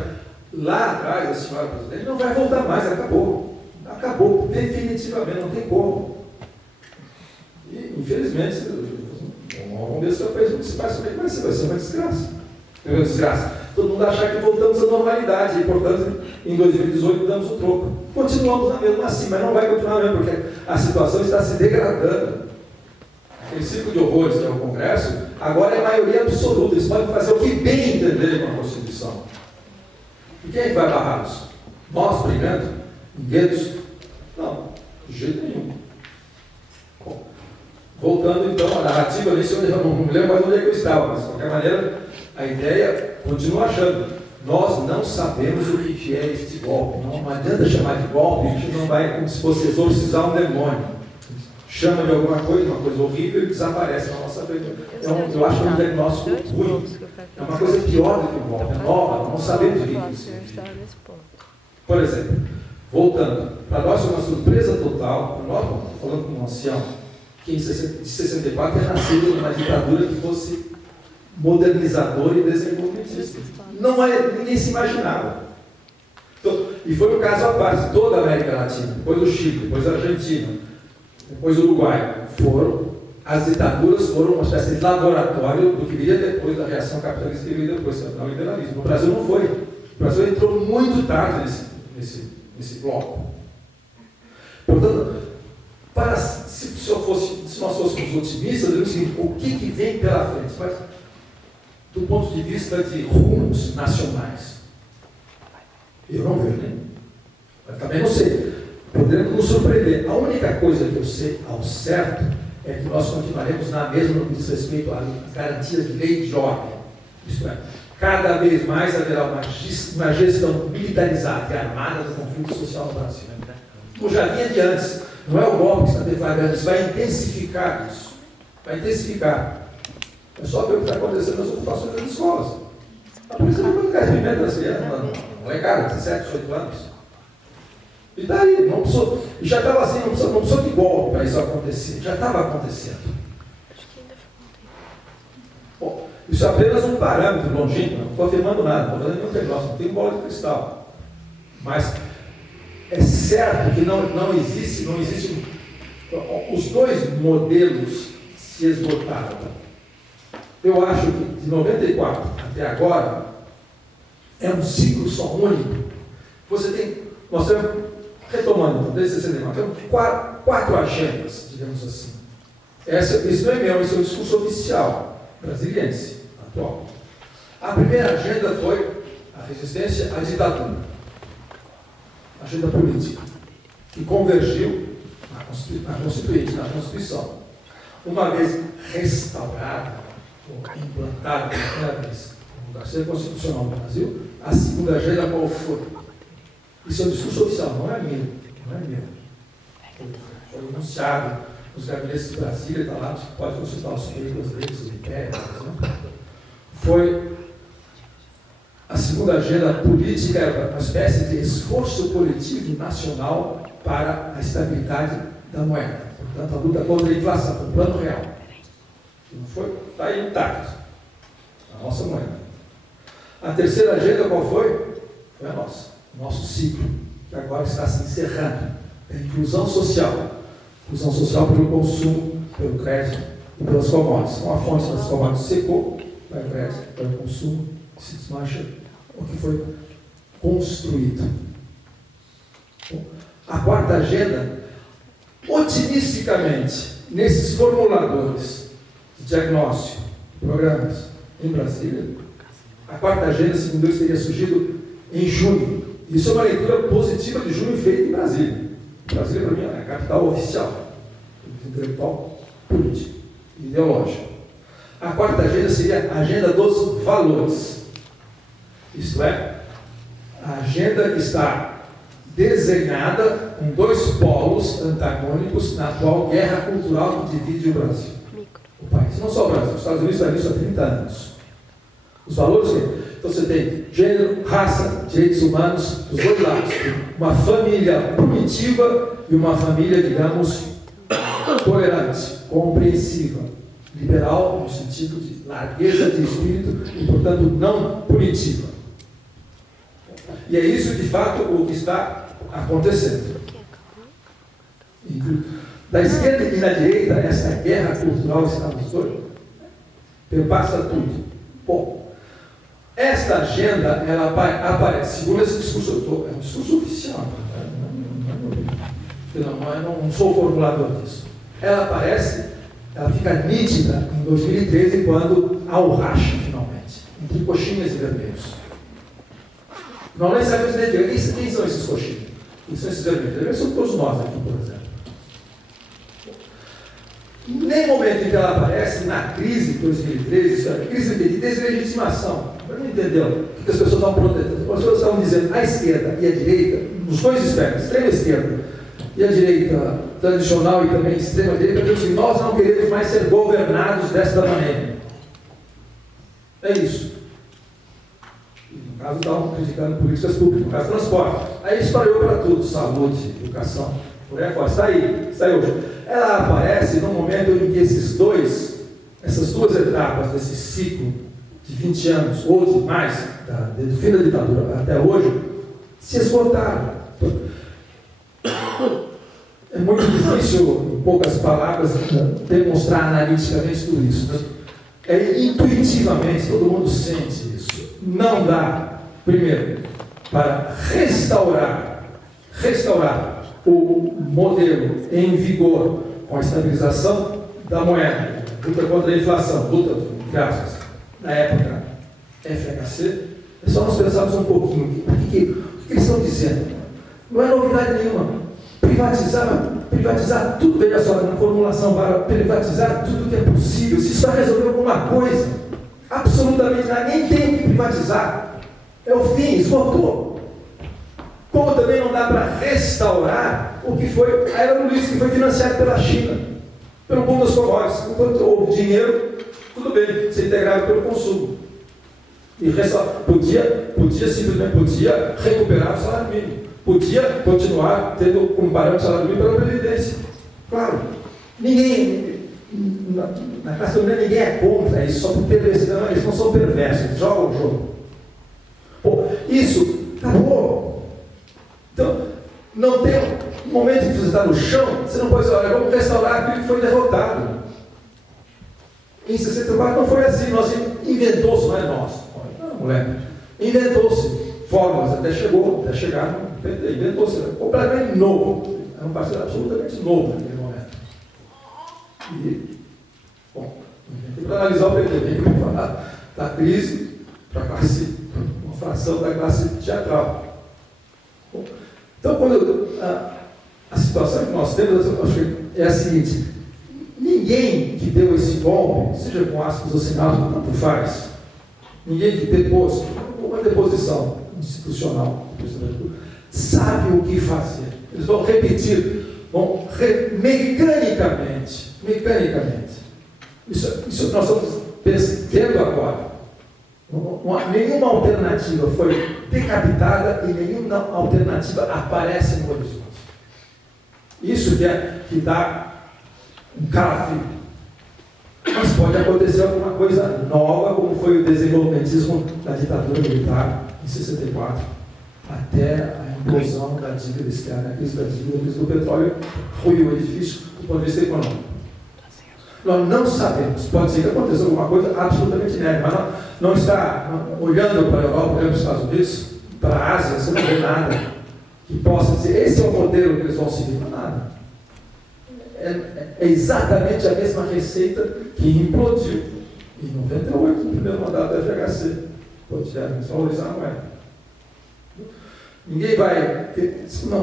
Lá atrás, a senhora presidente não vai voltar mais, acabou. Acabou, definitivamente, não tem como. E, infelizmente, vamos ver se o país municipal vai ser uma desgraça. É uma desgraça. Todo mundo achar que voltamos à normalidade e, portanto, em 2018 damos o troco. Continuamos na mesma assim, mas não vai continuar mesmo, porque a situação está se degradando. Aquele ciclo de horrores que é o Congresso, agora é maioria absoluta. Eles podem fazer o que bem entenderem com a Constituição. E quem é que vai barrá-los? Nós brigando? Em guetos? Não, de jeito nenhum. Bom, voltando então à narrativa, eu não me lembro mais onde é que eu estava, mas de qualquer maneira, a ideia, continuo achando, nós não sabemos o que é este golpe. Não adianta chamar de golpe, a gente não vai como se fosse exorcizar um demônio. Chama de alguma coisa, uma coisa horrível e desaparece na nossa frente. Eu acho que é um diagnóstico ruim. É uma coisa pior do que o golpe, é nova, não sabemos o que é isso. Por exemplo, voltando, para nós foi uma surpresa total, nós falando com um ancião, que de 64 é nascido numa ditadura que fosse modernizador e desenvolvimentista. Ninguém se imaginava. Então, e foi um caso à parte, toda a América Latina, depois o Chile, depois a Argentina, depois o Uruguai, as ditaduras foram uma espécie de laboratório do que viria depois da reação capitalista que viria depois do liberalismo. O Brasil não foi. O Brasil entrou muito tarde nesse bloco. Portanto, se nós fôssemos otimistas, eu diria o seguinte: o que vem pela frente? Mas, do ponto de vista de rumos nacionais, eu não vejo nenhum. Mas também não sei. Podemos nos surpreender. A única coisa que eu sei ao certo é que nós continuaremos na mesma no que diz respeito às garantias de lei e de ordem. Isto é, cada vez mais haverá uma gestão militarizada e armada do conflito social no Brasil. Como já vinha de antes, não é o golpe que está deflagrando, isso vai intensificar isso. Vai intensificar. É só ver o que está acontecendo nas ocupações das escolas. A polícia não vai ficar pimenta das crianças, não é cara, 17, 18 anos. E daí, não precisou, já estava assim, não precisou de golpe para isso acontecer, já estava acontecendo. Bom, isso é apenas um parâmetro longínquo, não estou afirmando nada, não estou fazendo nenhum negócio, não tem bola de cristal. Mas é certo que não existe, os dois modelos se esgotaram. Eu acho que de 94 até agora é um ciclo só único. Nós temos, retomando, desde 64, temos quatro agendas, digamos assim. Isso não é meu, esse é o discurso oficial brasiliense, atual. A primeira agenda foi a resistência à ditadura, a agenda política, que convergiu na Constituinte, na Constituição. Uma vez restaurada, ou implantada pela primeira vez, como democracia constitucional no Brasil, a segunda agenda qual foi? Isso é um discurso oficial, não é meu. Foi anunciado nos gabinetes de Brasília, está lá, você pode consultar os papers deles, os impérios, foi a segunda agenda política, era uma espécie de esforço coletivo nacional para a estabilidade da moeda. Portanto, a luta contra a inflação, o plano real. Não foi? Está aí intacto. A nossa moeda. A terceira agenda qual foi? Foi a nossa. O nosso ciclo, que agora está se encerrando. É a inclusão social. Inclusão social pelo consumo, pelo crédito e pelas commodities. Uma fonte das commodities secou, vai o crédito, vai o consumo, se desmancha o que foi construído. A quarta agenda, otimisticamente, nesses formuladores de diagnóstico, programas em Brasília, a quarta agenda, segundo eles, teria surgido em junho. Isso é uma leitura positiva de junho feita em Brasília. Brasília, para mim, é a capital oficial, intelectual, político, ideológico. A quarta agenda seria a agenda dos valores. Isto é, a agenda que está desenhada com dois polos antagônicos na atual guerra cultural que divide o Brasil. O país, não só o Brasil, os Estados Unidos está nisso há 30 anos. Os valores, então você tem gênero, raça, direitos humanos, dos dois lados. Uma família primitiva e uma família, digamos, tolerante, compreensiva, liberal, no sentido de largueza de espírito e, portanto, não punitiva. E é isso, de fato, o que está acontecendo. Da esquerda e da direita, essa guerra cultural está nos dois, perpassa tudo. Bom, esta agenda, ela aparece, segundo esse discurso, é um discurso oficial, eu não sou o formulador disso. Ela aparece, ela fica nítida em 2013, quando há o racha, finalmente, entre coxinhas e vermelhos. Não nem sabemos identificar quem são esses coxinhas. Quem são esses vermelhos? Vermelhos são todos nós aqui, por exemplo. Nem momento em que ela aparece, na crise de 2013, isso é crise de deslegitimação. Eu não entendeu o que as pessoas estavam protestando. As pessoas estavam dizendo, a esquerda e a direita, os dois espectros, extrema esquerda e a direita tradicional e também extrema direita, dizem assim, nós não queremos mais ser governados desta maneira. É isso. E, no caso, estavam criticando políticas públicas, no caso, transporte. Aí espalhou para tudo, saúde, educação, por aí fora. Está aí hoje. Ela aparece no momento em que essas duas etapas desse ciclo de 20 anos, ou de mais, do fim da ditadura até hoje, se esgotaram. É muito difícil, em poucas palavras, demonstrar analiticamente tudo isso. Intuitivamente, todo mundo sente isso. Não dá, primeiro, para restaurar o modelo em vigor com a estabilização da moeda, luta contra a inflação, luta, entre aspas, na época FHC, é só nós pensarmos um pouquinho o que eles estão dizendo. Não é novidade nenhuma. Privatizar tudo, veja só, na formulação para privatizar tudo que é possível. Se isso vai resolver alguma coisa, absolutamente nada, nem tem o que privatizar. É o fim, esgotou. Como também não dá para restaurar o que foi a Era Luiz, que foi financiado pela China, pelo boom das commodities. Enquanto houve dinheiro, tudo bem, ser integrado pelo consumo. E podia recuperar o salário mínimo. Podia continuar tendo como parâmetro o salário mínimo pela Previdência. Claro, na classe dominante ninguém é contra isso, só por perversidade. Eles não são perversos, eles jogam o jogo. Pô, isso acabou. Então, não tem um momento em que você está no chão, você não pode dizer, olha, vamos restaurar aquilo que foi derrotado. Em 64 não foi assim, inventou-se, não é nosso. Não, moleque, inventou-se fórmulas, até chegar no PT, inventou-se, completamente novo. Era um partido absolutamente novo naquele momento. E, bom, para analisar o PT, tem que falar da crise para a classe, uma fração da classe teatral. Bom, então, quando a situação que nós temos é a seguinte: ninguém que deu esse golpe, seja com aspas ou sem aspas, tanto faz, ninguém que depôs, uma deposição institucional, sabe o que fazer. Eles vão repetir, mecanicamente. Isso nós estamos vendo agora. Nenhuma alternativa foi decapitada e nenhuma alternativa aparece no horizonte. Isso que dá um calafrio. Mas pode acontecer alguma coisa nova, como foi o desenvolvimentismo da ditadura militar em 64, até a implosão da dívida externa, a crise da dívida, a crise do petróleo, ruiu o edifício do ponto de vista econômico. Nós não sabemos, pode ser que aconteça alguma coisa absolutamente inédita, mas não está olhando para a Europa, olhando para os Estados Unidos, para a Ásia, você não vê nada que possa dizer, esse é o modelo que eles vão seguir, não é nada. É exatamente a mesma receita que implodiu em 98, no primeiro mandato da FHC. Pode desvalorizar a moeda. Ninguém vai. Não,